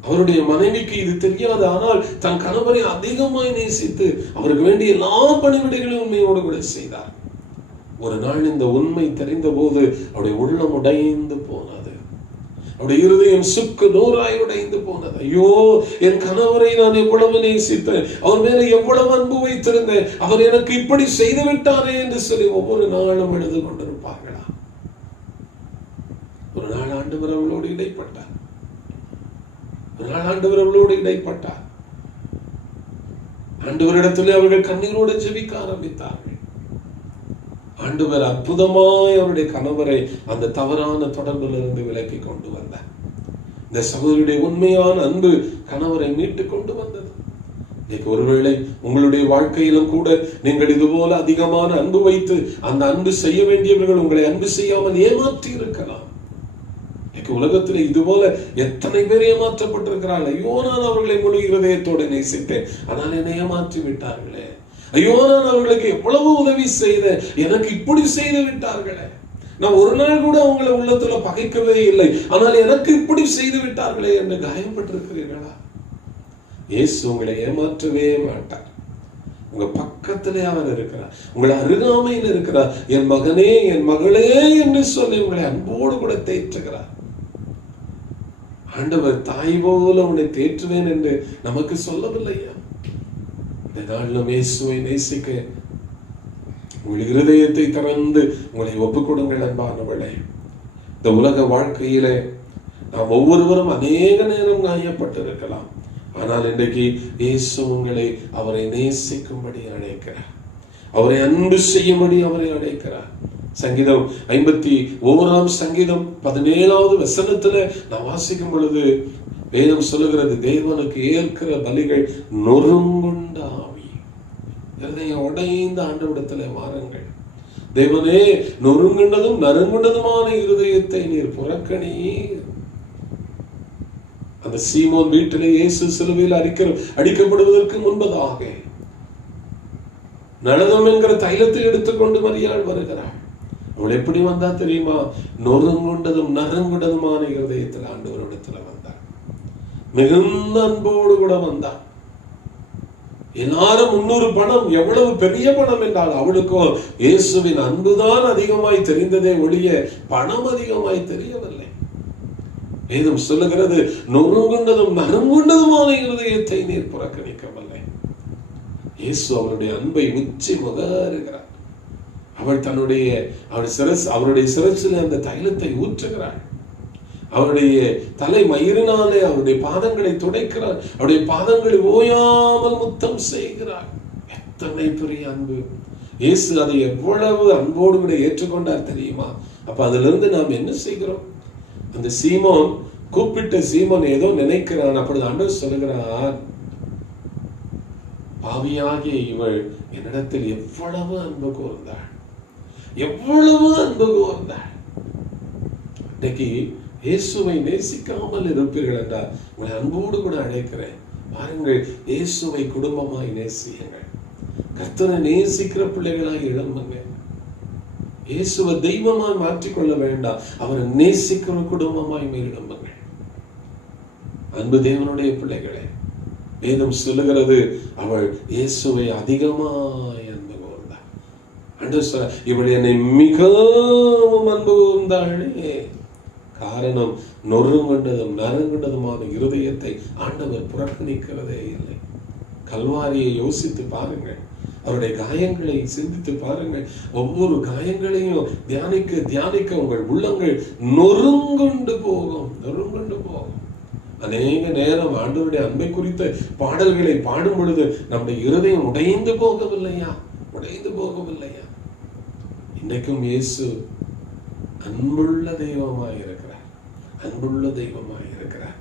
அவருடைய மனைவிக்கு இது தெரியாது. ஆனால் தன் கணவரை அதிகமாய் நேசித்து அவருக்கு வேண்டிய எல்லா பணிவிடைகளையும் உண்மையோடு கூட செய்தார். ஒரு நாள் இந்த உண்மை தெரிந்த போது அவருடைய உள்ளம் உடைந்து போனது. அவருடைய இருதயம் சுக்கு நூறாய் உடைந்து போனது. ஐயோ, என் கணவரை நான் எவ்வளவு நேசித்தேன், அவர் மேல எவ்வளவு அன்பு வைத்திருந்தேன், அவர் எனக்கு இப்படி செய்து விட்டாரே என்று சொல்லி ஒவ்வொரு நாளும் எழுது கொண்டிருப்பார்களா? ஒரு நாள் ஆண்டவர் அவளோடு இடைப்பட்டார். ஆண்டவரிடத்திலே அவர்கள் கண்ணீரோடு ஜெபிக்க ஆரம்பித்தார்கள். ஆண்டவர் அற்புதமாய் அவருடைய கணவரை அந்த தவறான தொடர்பில் இருந்து விலக்கி கொண்டு வந்தார். இந்த சகோதரியுடைய உண்மையான அன்பு கணவரை மீட்டு கொண்டு வந்தது. இன்னைக்கு ஒருவேளை உங்களுடைய வாழ்க்கையிலும் கூட நீங்கள் இதுபோல அதிகமான அன்பு வைத்து அந்த அன்பு செய்ய வேண்டியவர்கள் உங்களை அன்பு செய்யாமல் ஏமாற்றி இருக்கலாம். உலகத்தில் இதுபோல எத்தனை பேர் ஏமாற்றப்பட்டிருக்கிறார்கள். ஐயோ, நான் அவர்களை முழு இருதயத்தோடு நேசித்தேன், ஆனால் என்னை ஏமாற்றி விட்டார்களே. ஐயோ, நான் அவர்களுக்கு எவ்வளவு உதவி செய்தேன், எனக்கு இப்படி செய்து விட்டார்களே. நான் ஒரு நாள் கூட அவங்களை உள்ளத்துல பகைக்கவே இல்லை, ஆனால் எனக்கு இப்படி செய்து விட்டார்களே என்று காயப்பட்டிருக்கிறீர்களா? இயேசு உங்களை ஏமாற்றவே மாட்டார். உங்க பக்கத்திலே அவர் இருக்கிறார், உங்களை அருகாமையில் இருக்கிறார். என் மகனே, என் மகளே என்று சொல்லி உங்களை அன்போடு கூட தேற்றுகிறார். ஆண்டவர் தாய் போல உன்னை தேற்றுவேன் என்று நமக்கு சொல்லவில்லையா? இந்த நாளிலும் இயேசுவை நேசிக்க உங்கள் இருதயத்தை திறந்து உங்களை ஒப்புக் கொடுங்கள் அன்பானவளே. இந்த உலக வாழ்க்கையிலே நாம் ஒவ்வொருவரும் அநேக நேரம் காயப்பட்டிருக்கலாம். ஆனால் இன்றைக்கு இயேசு உங்களை அவரை நேசிக்கும்படி அழைக்கிறார், அவரை அன்பு செய்யும்படி அவரை அழைக்கிறார். சங்கீதம் 51 சங்கீதம் 17வது வசனத்துல நான் வாசிக்கும் பொழுது வேதம் சொல்லுகிறது, தேவனுக்கு ஏற்கிற பலிகள் நொறுங்குண்ட ஆவி. இருதயம் உடைந்த ஆண்டவரிடத்திலே வாருங்கள். தேவனே, நொறுங்குண்டதும் நறுங்குண்டதுமான இருதயத்தை நீர் புறக்கணீர். அந்த சீமோன் வீட்டிலே இயேசு சிலுவையில் அடிக்கப்படுவதற்கு முன்பதாக நளதம் என்கிற தைலத்தை எடுத்துக்கொண்டு மரியாள் வருகிறாள். அவள் எப்படி வந்தா தெரியுமா? நொறுங்குண்டதும் நறுங்குண்டதுமான இருதயத்தில் ஆண்டவரிடத்துல வந்தாள். மிகுந்த அன்போடு கூட வந்தாள். எல்லாரும் 300 பணம், எவ்வளவு பெரிய பணம் என்றால் அவளுக்கோ இயேசுவின் அன்புதான் அதிகமாய் தெரிந்ததே ஒழிய பணம் அதிகமாய் தெரியவில்லை. வேதம் சொல்லுகிறது, நொறுங்குண்டதும் நறுங்குண்டதுமான இருதயத்தை நீர் புறக்கணிக்கவில்லை. இயேசு அவருடைய அன்பை உச்சி முகருகிறார். அவருடைய சிரசில் அந்த தைலத்தை ஊற்றுகிறாள். அவருடைய தலை மயிரினாலே அவருடைய பாதங்களை துடைக்கிறார். அவருடைய பாதங்களை ஓயாமல் முத்தம் செய்கிறார். எத்தனை பெரிய அன்பு! இயேசு அதை எவ்வளவு அன்போடு கூட ஏற்றுக்கொண்டார் தெரியுமா? அப்ப அதுல இருந்து நாம் என்ன செய்கிறோம்? அந்த சீமோன் கூப்பிட்ட சீமோன் ஏதோ நினைக்கிறான். அப்பொழுது ஆண்டவர் சொல்லுகிறார், பாவியாகிய இவள் என்னிடத்தில் எவ்வளவு அன்பு கூர்ந்தாள், எவ்வளவு அன்பு கூர்ந்தாள். இன்னைக்கு இயேசுவை நேசிக்காமல் இருப்பீர்கள் என்றால் உங்களை அன்போடு கூட அழைக்கிறேன், பாருங்கள், இயேசுவை குடும்பமாய் நேசியுங்கள். கர்த்தரை நேசிக்கிற பிள்ளைகளாய் எழும்புங்க. இயேசுவை தெய்வமாய் மாற்றிக்கொள்ள வேண்டாம், அவரை நேசிக்கிற குடும்பமாய் எழும்புங்கள். அன்பு தேவனுடைய பிள்ளைகளே, வேதம் சொல்லுகிறது, அவள் இயேசுவை அதிகமாய் அன்பு கூர்ந்தாள். ஆண்டவர் சொல்ல, இவள் என்னை மிகவும் அன்பு கூர்ந்தாளே. காரணம், நொறுங்குண்டதும் நறுங்குண்டதுமான இருதயத்தை ஆண்டவர் புறக்கணிக்கிறதே இல்லை. கல்வாரியை யோசித்து பாருங்கள். அவருடைய காயங்களை சிந்தித்து பாருங்கள். ஒவ்வொரு காயங்களையும் தியானிக்க தியானிக்க உங்கள் உள்ளங்கள் நொறுங்குண்டு போகும். அநேக நேரம் ஆண்டவருடைய அன்பை குறித்த பாடல்களை பாடும் பொழுது நம்முடைய இருதயம் உடைந்து போகவில்லையா? இன்னைக்கும் இயேசு அன்புள்ள தெய்வமாய் இருக்கிறார்.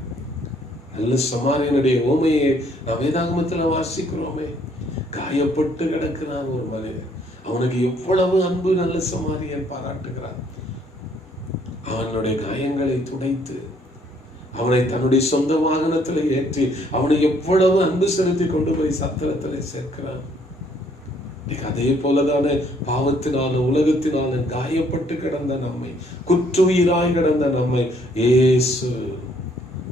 நல்ல சமாரியனுடைய ஓமையை நாம் வேதாகமத்துல வாசிக்கிறோமே. காயப்பட்டு கிடக்கிறான் ஒரு மனிதன், அவனுக்கு எவ்வளவு அன்பு நல்ல சமாரியன் பாராட்டுகிறான். அவனுடைய காயங்களை துடைத்து அவனை தன்னுடைய சொந்த வாகனத்துல ஏற்றி அவனை எவ்வளவு அன்பு செலுத்தி கொண்டு போய் சத்திரத்துல சேர்க்கிறான். அதே போலதான பாவத்தினாலும் உலகத்தினாலும் காயப்பட்டு கிடந்த நம்மை, குற்றுயிராய் கிடந்த நம்மை இயேசு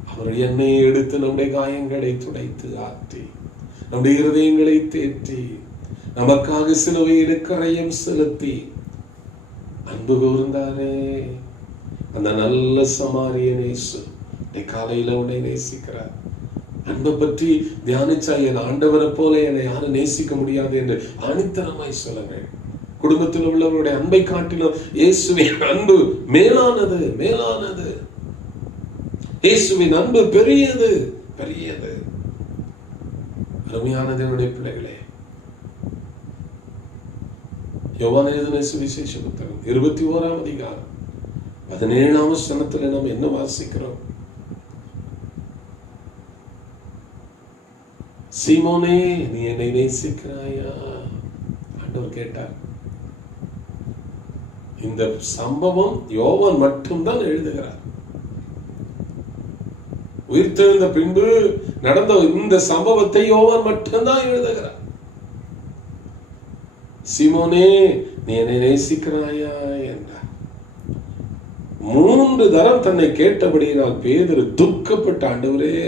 அவருடைய எண்ணெயை எடுத்து நம்முடைய காயங்களை துடைத்து ஆற்றி நம்முடைய இருதயங்களை தேற்றி நமக்காக சிலுவையிலே கரையம் செலுத்தி அன்பு கூர்ந்தாரே. அந்த நல்ல சமாரியன் இயேசு காலையில உன்னை நேசிக்கிறார். அன்பை பற்றி தியானிச்சா என் ஆண்டவரை போல என்னை யாரும் நேசிக்க முடியாது என்று ஆணித்தனமாய் சொல்லுங்கள். குடும்பத்தில் உள்ளவருடைய அன்பை காட்டிலும் இயேசுவின் அன்பு மேலானது. இயேசுவின் அன்பு பெரியது. அருமையான தேவனுடைய பிள்ளைகளே, யோவான் எழுதின சுவிசேஷ புத்தகம் 21ஆம் அதிகாரம் 17ஆம் வசனத்துல நாம் என்ன வாசிக்கிறோம்? சீமோனே, நீ என்னை நேசிக்கிறாயா? ஆண்டவர் கேட்டார். இந்த சம்பவம் யோவான் மட்டும்தான் எழுதுகிறார். உயிர்த்தெழுந்த பின்பு நடந்த இந்த சம்பவத்தை யோவான் மட்டும்தான் எழுதுகிறார். சீமோனே, நீ என்னை நேசிக்கிறாயா என்றார். 3 தரம் தன்னை கேட்டபடியினால் பேதுரு துக்கப்பட்ட, ஆண்டவரே,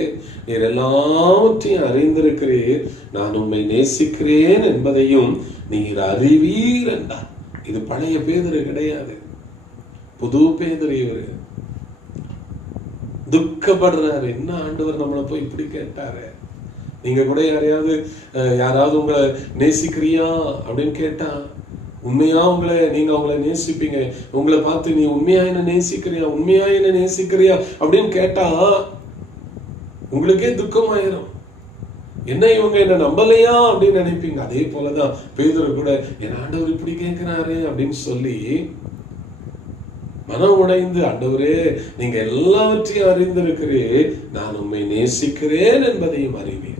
நீர் எல்லாவற்றையும் அறிந்திருக்கிறீர், நான் உம்மை நேசிக்கிறேன் என்பதையும் நீர் அறிவீர் என்றார். இது பழைய பேதுரு கிடையாது, புது பேதுரு. இவரு துக்கப்படுறாரு. என்ன ஆண்டவர் நம்மளை போய் இப்படி கேட்டாரு? நீங்க கூட யாராவது உங்களை நேசிக்கிறியா அப்படின்னு கேட்டா, உண்மையா நீங்க அவங்களை நேசிப்பீங்க. உங்களை பார்த்து நீ உண்மையா என்ன நேசிக்கிறியா அப்படின்னு கேட்டா உங்களுக்கே துக்கமாயிரும். என்ன இவங்க என்ன நம்பலையா அப்படின்னு நினைப்பீங்க. அதே போலதான் பேதுரு கூட என் ஆண்டவர் இப்படி கேட்கிறாரு அப்படின்னு சொல்லி மனம் உடைந்து, ஆண்டவரே, நீங்க எல்லாவற்றையும் அறிந்திருக்கிறீர், நான் உம்மை நேசிக்கிறேன் என்பதையும் அறிவீர்.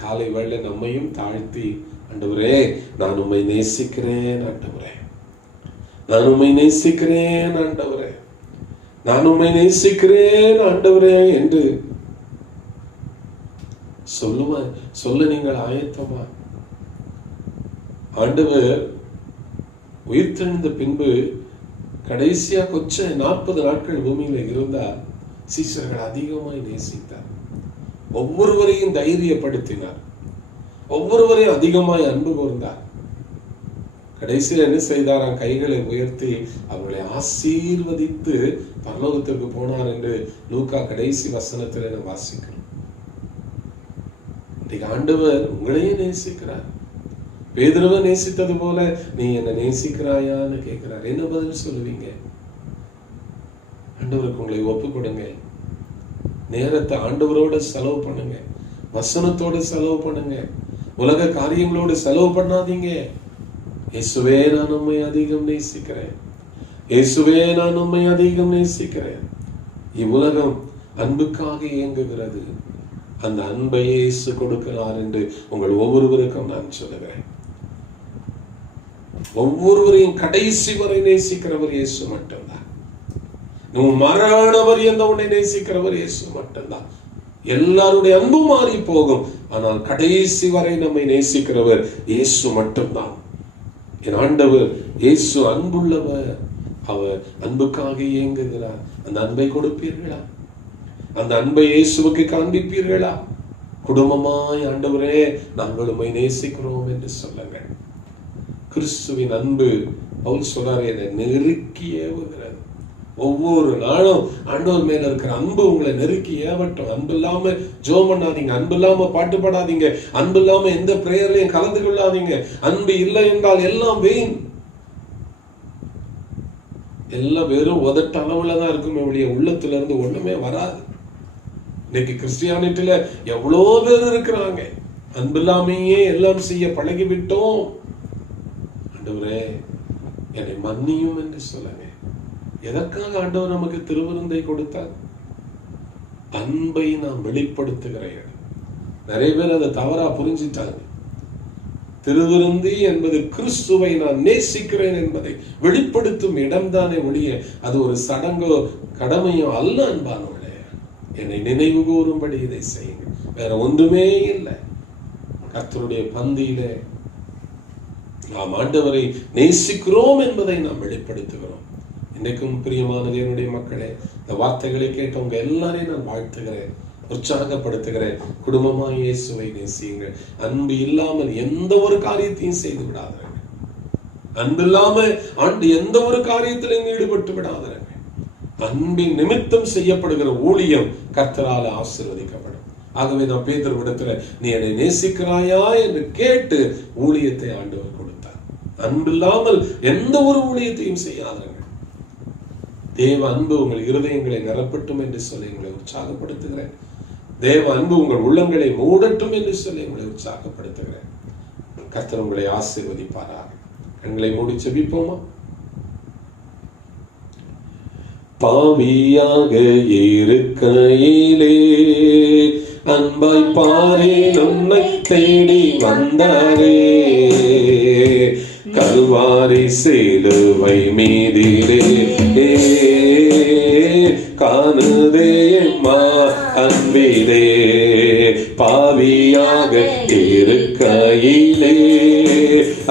காலை வேளை நம்மையும் தாழ்த்தி, ஆண்டவரே, நான் உம்மை நேசிக்கிறேன் ஆண்டவரே, நான் உம்மை நேசிக்கிறேன் ஆண்டவரே, நான் உம்மை நேசிக்கிறேன் ஆண்டவரே என்று சொல்ல நீங்கள் ஆயத்தமா? ஆண்டவர் உயிர்த்தெழுந்த பின்பு கடைசியா கொஞ்சம் 40 நாட்கள் பூமியில இருந்தார். சீஷர்கள் அதிகமாய் நேசித்தார். ஒவ்வொருவரையும் தைரியப்படுத்தினார். ஒவ்வொருவரையும் அதிகமாய் அன்பு கூர்ந்தார். கடைசியில் என்ன செய்தாராம்? கைகளை உயர்த்தி அவர்களை ஆசீர்வதித்து பரலோகத்திற்கு போனார் என்று லூக்கா கடைசி வசனத்தில் நான் வாசிக்கிறோம். இன்றைக்கு ஆண்டவர் உங்களையும் நேசிக்கிறார். பேதுருவை நேசித்தது போல நீ என்ன நேசிக்கிறாயான்னு கேட்கிறார். என்ன பதில் சொல்லுவீங்க? ஆண்டவருக்கு உங்களை ஒப்பு கொடுங்க. நேரத்தை ஆண்டவரோட செலவு பண்ணுங்க. வசனத்தோட செலவு பண்ணுங்க. உலக காரியங்களோடு செலவு பண்ணாதீங்க. இயேசுவே, நான் உம்மை அதிகம் நேசிக்கிறேன். இயேசுவே, நான் உம்மை அதிகம் நேசிக்கிறேன். இவ்வுலகம் அன்புக்காக இயங்குகிறது. அந்த அன்பை இயேசு கொடுக்கிறார் என்று உங்கள் ஒவ்வொருவருக்கும் நான் சொல்லுகிறேன். ஒவ்வொருவரையும் கடைசி வரை நேசிக்கிறவர் இயேசு மட்டும்தான். மரணவர் எந்த உன்னை நேசிக்கிறவர் இயேசு மட்டும்தான். எல்லாருடைய அன்பு மாறி போகும், ஆனால் கடைசி வரை நம்மை நேசிக்கிறவர் இயேசு மட்டும்தான். என் ஆண்டவர் இயேசு அன்புள்ளவர். அவர் அன்புக்காக இயங்குகிறார். அந்த அன்பை கொடுப்பீர்களா? அந்த அன்பை இயேசுவுக்கு காண்பிப்பீர்களா? குடும்பமாய், ஆண்டவரே, நாங்கள் உம்மை நேசிக்கிறோம் என்று சொல்லுங்கள். கிறிஸ்துவின் அன்பு, பவுல் சொல்றாரு, என்னை நெருக்கி ஏவுகிறது. ஒவ்வொரு நாளும் ஆண்டவர் மேல இருக்கிற அன்பு உங்களை நெருக்கி ஏவட்டும். அன்பு இல்லாம ஜெபம் பண்ணாதீங்க, அன்பு இல்லாம பாட்டு பாடாதீங்க, அன்பு இல்லாம எந்த பிரேயர்லயும் கலந்து கொள்ளாதீங்க. அன்பு இல்லை என்றால் எல்லாம் வீண், எல்லாம் வெறும் உதட்ட அளவுலதான் இருக்குமே ஒழிய உள்ளத்துல இருந்து ஒண்ணுமே வராது. இன்னைக்கு கிறிஸ்டியானிட்டில எவ்வளோ பேர் இருக்கிறாங்க, அன்பு இல்லாமையே எல்லாம் செய்ய பழகிவிட்டோம். ஆண்டவரே என்னை மன்னியும் என்று சொல்லுங்க. எதற்காக ஆண்டவர் நமக்கு திருவிருந்தை கொடுத்தார்? அன்பை நாம் வெளிப்படுத்துகிறேன். நிறைய பேர் அதை தவறா புரிஞ்சிட்டாங்க. திருவிருந்தி என்பது கிறிஸ்துவை நான் நேசிக்கிறேன் என்பதை வெளிப்படுத்தும் இடம்தானே ஒழிய அது ஒரு சடங்கோ கடமையோ அல்ல. அன்பானவர்களே, என்னை நினைவு கூறும்படி இதை செய்யுங்க, வேற ஒன்றுமே இல்லை. கர்த்தருடைய பந்தியிலே நாம் ஆண்டவரை நேசிக்கிறோம் என்பதை நாம் வெளிப்படுத்துகிறோம். இன்றைக்கும் பிரியமான தேவனுடைய மக்களே, இந்த வார்த்தைகளை கேட்டவங்க எல்லாரையும் நான் வாழ்த்துகிறேன், உற்சாகப்படுத்துகிறேன். குடும்பமாக இயேசுவை நேசியுங்கள். அன்பு இல்லாமல் எந்த ஒரு காரியத்தையும் செய்து விடாதீர்கள். அன்பு இல்லாம எந்த ஒரு காரியத்திலும் ஈடுபட்டு விடாதீர்கள். அன்பின் நிமித்தம் செய்யப்படுகிற ஊழியம் கர்த்தரால் ஆசீர்வதிக்கப்படும். ஆகவே நான் பேதுருவிடத்துல நீ என்னை நேசிக்கிறாயா என்று கேட்டு ஊழியத்தை ஆண்டவர் கொடுத்தார். அன்பு இல்லாமல் எந்த ஒரு ஊழியத்தையும் செய்யாதீர்கள். தேவ அன்பு உங்கள் இருதயங்களை நிரப்பட்டும் என்று சொல்லி உங்களை உற்சாகப்படுத்துகிறேன். தேவ அன்பு உங்கள் உள்ளங்களை மூடட்டும் என்று சொல்லி உங்களை உற்சாகப்படுத்துகிறேன். கர்த்தர் உங்களை ஆசீர்வதிப்பாராக. கண்களை மூடி ஜெபிப்போமா? பாவியாக இருக்கையிலே அன்பாய் பாரே நம்மை தேடி வந்தாரே, கல்வாரி சிலுவை மீதிலே காணுதே மா அன்பிலே. பாவியாக இருக்கையிலே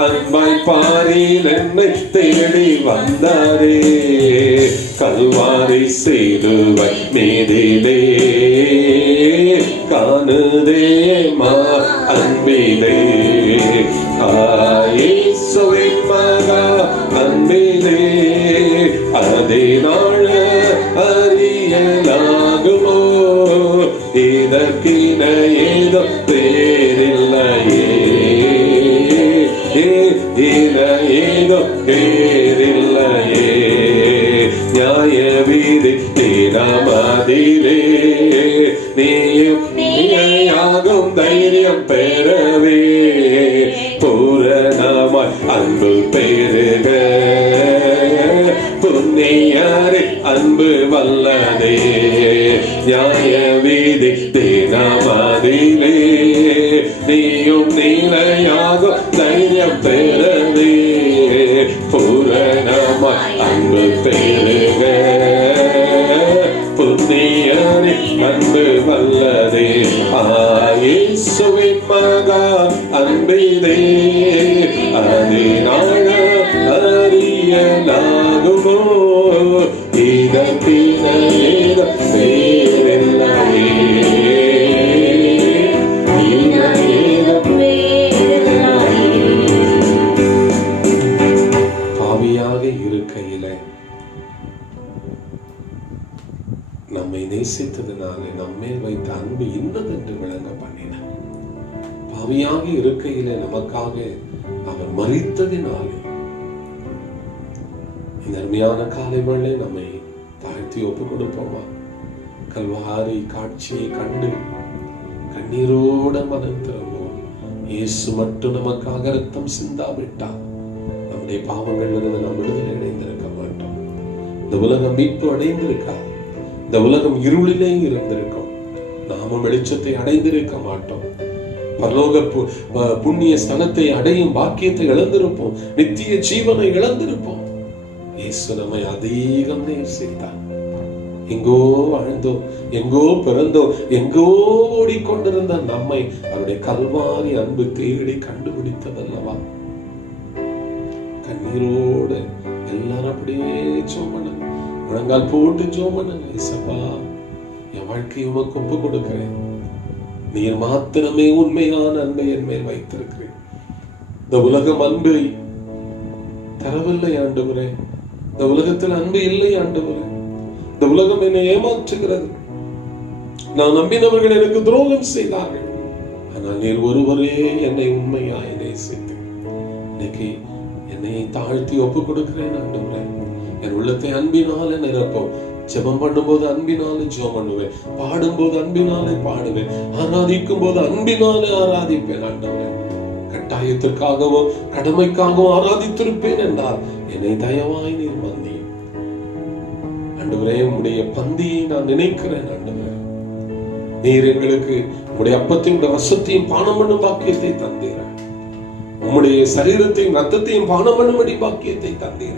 அன்பாய் பாரில் என்னை தேடி வந்தாரே, கல்வாரி சிலுவை மீதிலே காணுதே மா அன்பிலே. இயேசுவின் மகா அன்பிலே அதினால அறியலாகுமோ, இதற்கின ஏதோ பேரில்லையே, ஏதோ பேரில்லையே. நியாய வீதி தினமதிலே நீயும் நீயாகும் தைரியம் பெறவே, பூரணமாய் அன்பு பெருக புண்ணியாரே அன்பு வல்லதே. நியாய வீதி தினமதிலே நீயும் நீலையாகும் தைரியம் பெறவே, பூரணமாய் அன்பு பெருக புண்ணியாரே அன்பு வல்லதே. இயேசுவின் மகா அன்பிலே அதினால அறியலாகுமோ, இதற்கின ஏதோ பேரில்லையே, ஏதோ பேரில்லையே. பாவியாக இருக்கையிலே நம்மை நேசித்ததினாலே நம்மேல் வைத்த அன்பு இன்னதென்று விளங்க பண்ணினார். பாவியாக இருக்கையிலே நமக்காக அவர் மரித்ததினாலே இந்த அருமையான காலை வேளை நம்மை தாழ்த்தி ஒப்பு கொடுப்போமா? கல்வாரி காட்சியை கண்டு கண்ணீரோட மனம் திரும்புவோம். இயேசு மட்டும் நமக்காக ரத்தம் சிந்தாவிட்டால் நம்முடைய பாவங்கள் இருந்து நம் விடுதலை அடைந்திருக்க மாட்டோம். இந்த உலகம் மீட்பு அடைந்திருக்காது. இந்த உலகம் இருளிலே இருந்திருக்கும். நாமும் வெளிச்சத்தை அடைந்திருக்க மாட்டோம். பரலோக புண்ணிய ஸ்தலத்தை அடையும் பாக்கியத்தை இழந்திருப்போம். நித்திய ஜீவனை இழந்திருப்போம். இயேசு நம்மை அதிகம் நேசித்தார். எங்கோ வாழ்ந்தோம், எங்கோ பிறந்தோம், எங்கோ ஓடிக்கொண்டிருந்த நம்மை அவருடைய கல்வாரி அன்பு தேடி கண்டுபிடித்ததல்லவா? கண்ணீரோடு எல்லாரும் அப்படியே ஜெபம் முழங்கால் போட்டு ஜெபம் பண்ணுங்க. இயேசுவா, என் வாழ்க்கையை உமக்கு ஒப்பு கொடுக்கிறேன். நீர் மாத்திரமே உண்மையான அன்பை என் மேல் வைத்திருக்கிறேன். இந்த உலகம் அன்பை தரவில்லை ஆண்டவரே. இந்த உலகத்தில் அன்பு இல்லை ஆண்டவரே. இந்த உலகம் என்னை ஏமாற்றுகிறது. நான் நம்பினவர்கள் எனக்கு துரோகம் செய்தார்கள். ஆனால் நீர் ஒருவரே என்னை உண்மையாய் நேசித்து இன்னைக்கு என்னை தாழ்த்தி ஒப்பு கொடுக்கிறேன் ஆண்டவரே. என் உள்ளத்தை அன்பினால நிரப்பும். ஜெபம் பண்ணும்போது அன்பினாலே ஜெபம் பண்ணுவேன், பாடும்போது அன்பினாலே பாடுவேன், ஆராதிக்கும் போது அன்பினாலே ஆராதிப்பேன் ஆண்டவரே. கட்டாயத்திற்காகவோ கடமைக்காகவோ ஆராதித்திருப்பேன் என்றால் என்னை தயவாய் நீர் மன்னியும் ஆண்டவரே. உம்முடைய பந்தியை நான் நினைக்கிறேன் ஆண்டவரே. நீர் எங்களுக்கு உம்முடைய அப்பத்தையும் ரசத்தையும் பானம் பண்ணும் பாக்கியத்தை தந்தீர. உம்முடைய சரீரத்தையும் ரத்தத்தையும் பானம் பண்ணும்படி பாக்கியத்தை தந்தீர.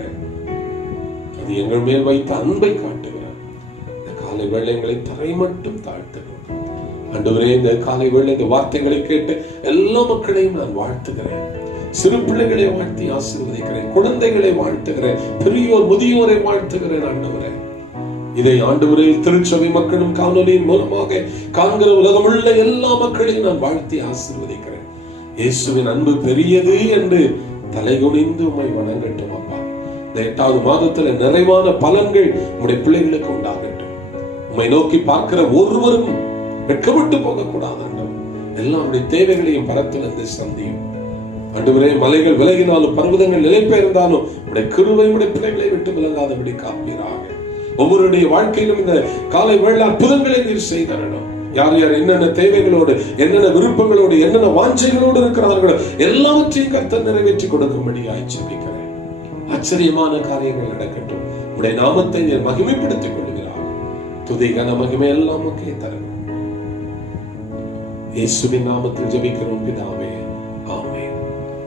அது எங்கள் மேல் வைத்த அன்பை காட்டுகிறார். இந்த காலை வேளை எங்களை தரை மட்டும் தாழ்த்துகிறோம் ஆண்டவரே. இந்த காலை வேளை இந்த வார்த்தைகளை கேட்டு எல்லா மக்களையும் நான் வாழ்த்துகிறேன். சிறு பிள்ளைகளை வாழ்த்தி ஆசீர்வதிக்கிறேன், குழந்தைகளை வாழ்த்துகிறேன், பெரியோர் முதியோரை வாழ்த்துகிறேன் ஆண்டவரே. இதை ஆண்டவரே திருச்சபை மக்களும் காணொலியின் மூலமாக காண்கிற உலகமுள்ள எல்லா மக்களையும் நான் வாழ்த்தி ஆசீர்வதிக்கிறேன். இயேசுவின் அன்பு பெரியது என்று தலைகுனிந்து உம்மை வணங்கட்டும் அப்பா. இந்த 8வது மாதத்துல நிறைவான பலன்கள் உம்முடைய பிள்ளைகளுக்கு உண்டாகட்டும். உம்மை நோக்கி பார்க்கிற ஒருவரும் வெட்கப்பட்டு போகக்கூடாது ஆண்டவர். எல்லாருடைய தேவைகளையும் பரத்திலிருந்து சந்தியும் ஆண்டவரே. மலைகள் விலகினாலும் பர்வதங்கள் நிலை பெயர்ந்தாலும் உடைய கிருபை உடைய பிள்ளைகளை விட்டு விலகாதபடி காப்பீராக. ஒவ்வொருடைய வாழ்க்கையிலும் இந்த காலை வேளை அற்புதங்களை நீர் செய்தரணும். யார் யார் என்னென்ன தேவைகளோடு, என்னென்ன விருப்பங்களோடு, என்னென்ன வாஞ்சைகளோடு இருக்கிறார்களோ எல்லாவற்றையும் கர்த்தர் நிறைவேற்றி கொடுக்கும்படியாய் ஜெபிக்கிறேன். ஆச்சரியமான காரியங்கள் நடக்கட்டும். உடைய நாமத்தை நீர் மகிமைப்படுத்திக் கொள்கிறார். துதி கன மகிமை எல்லாம் உமக்கே தரும். இயேசுவின் நாமத்தில் ஜெபிக்கிறோம் பிதாவே, ஆமென்.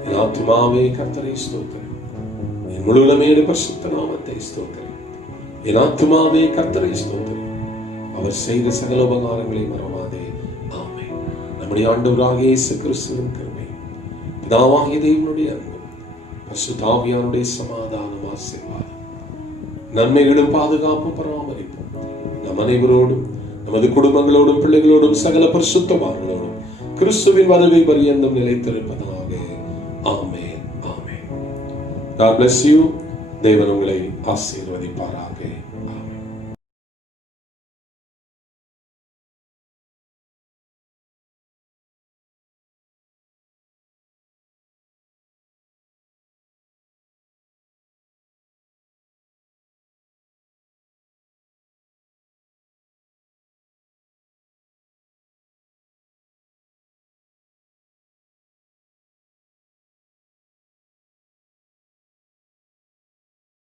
என் ஆத்துமாவே கர்த்தரை ஸ்தோத்திரம், என் முழுவதுமே பரிசுத்த நாமத்தை ஸ்தோத்திரம். என் ஆத்துமாவே கர்த்தரை ஸ்தோத்திரம், அவர் செய்த சகல உபகாரங்களை மறவாதே. ஆமென். நம்முடைய ஆண்டவராகிய இயேசு கிறிஸ்துவின் கிருபை, பிதாவாகிய தேவனுடைய அன்பு, பரிசுத்த ஆவியானுடைய சமாதானம், ஆசீர்வாதம், நன்மைகளும் பாதுகாப்பும் பராமரிப்பும் நம் அனைவரோடும், நமது குடும்பங்களோடும், பிள்ளைகளோடும், சகல பரிசுத்தவான்களோடும் கிறிஸ்துவின் வருகை பரியந்தம் நிலைத்திருப்பதாக. ஆமென், ஆமென். God bless you. தேவன் உங்களை ஆசீர்வதிப்பாராக.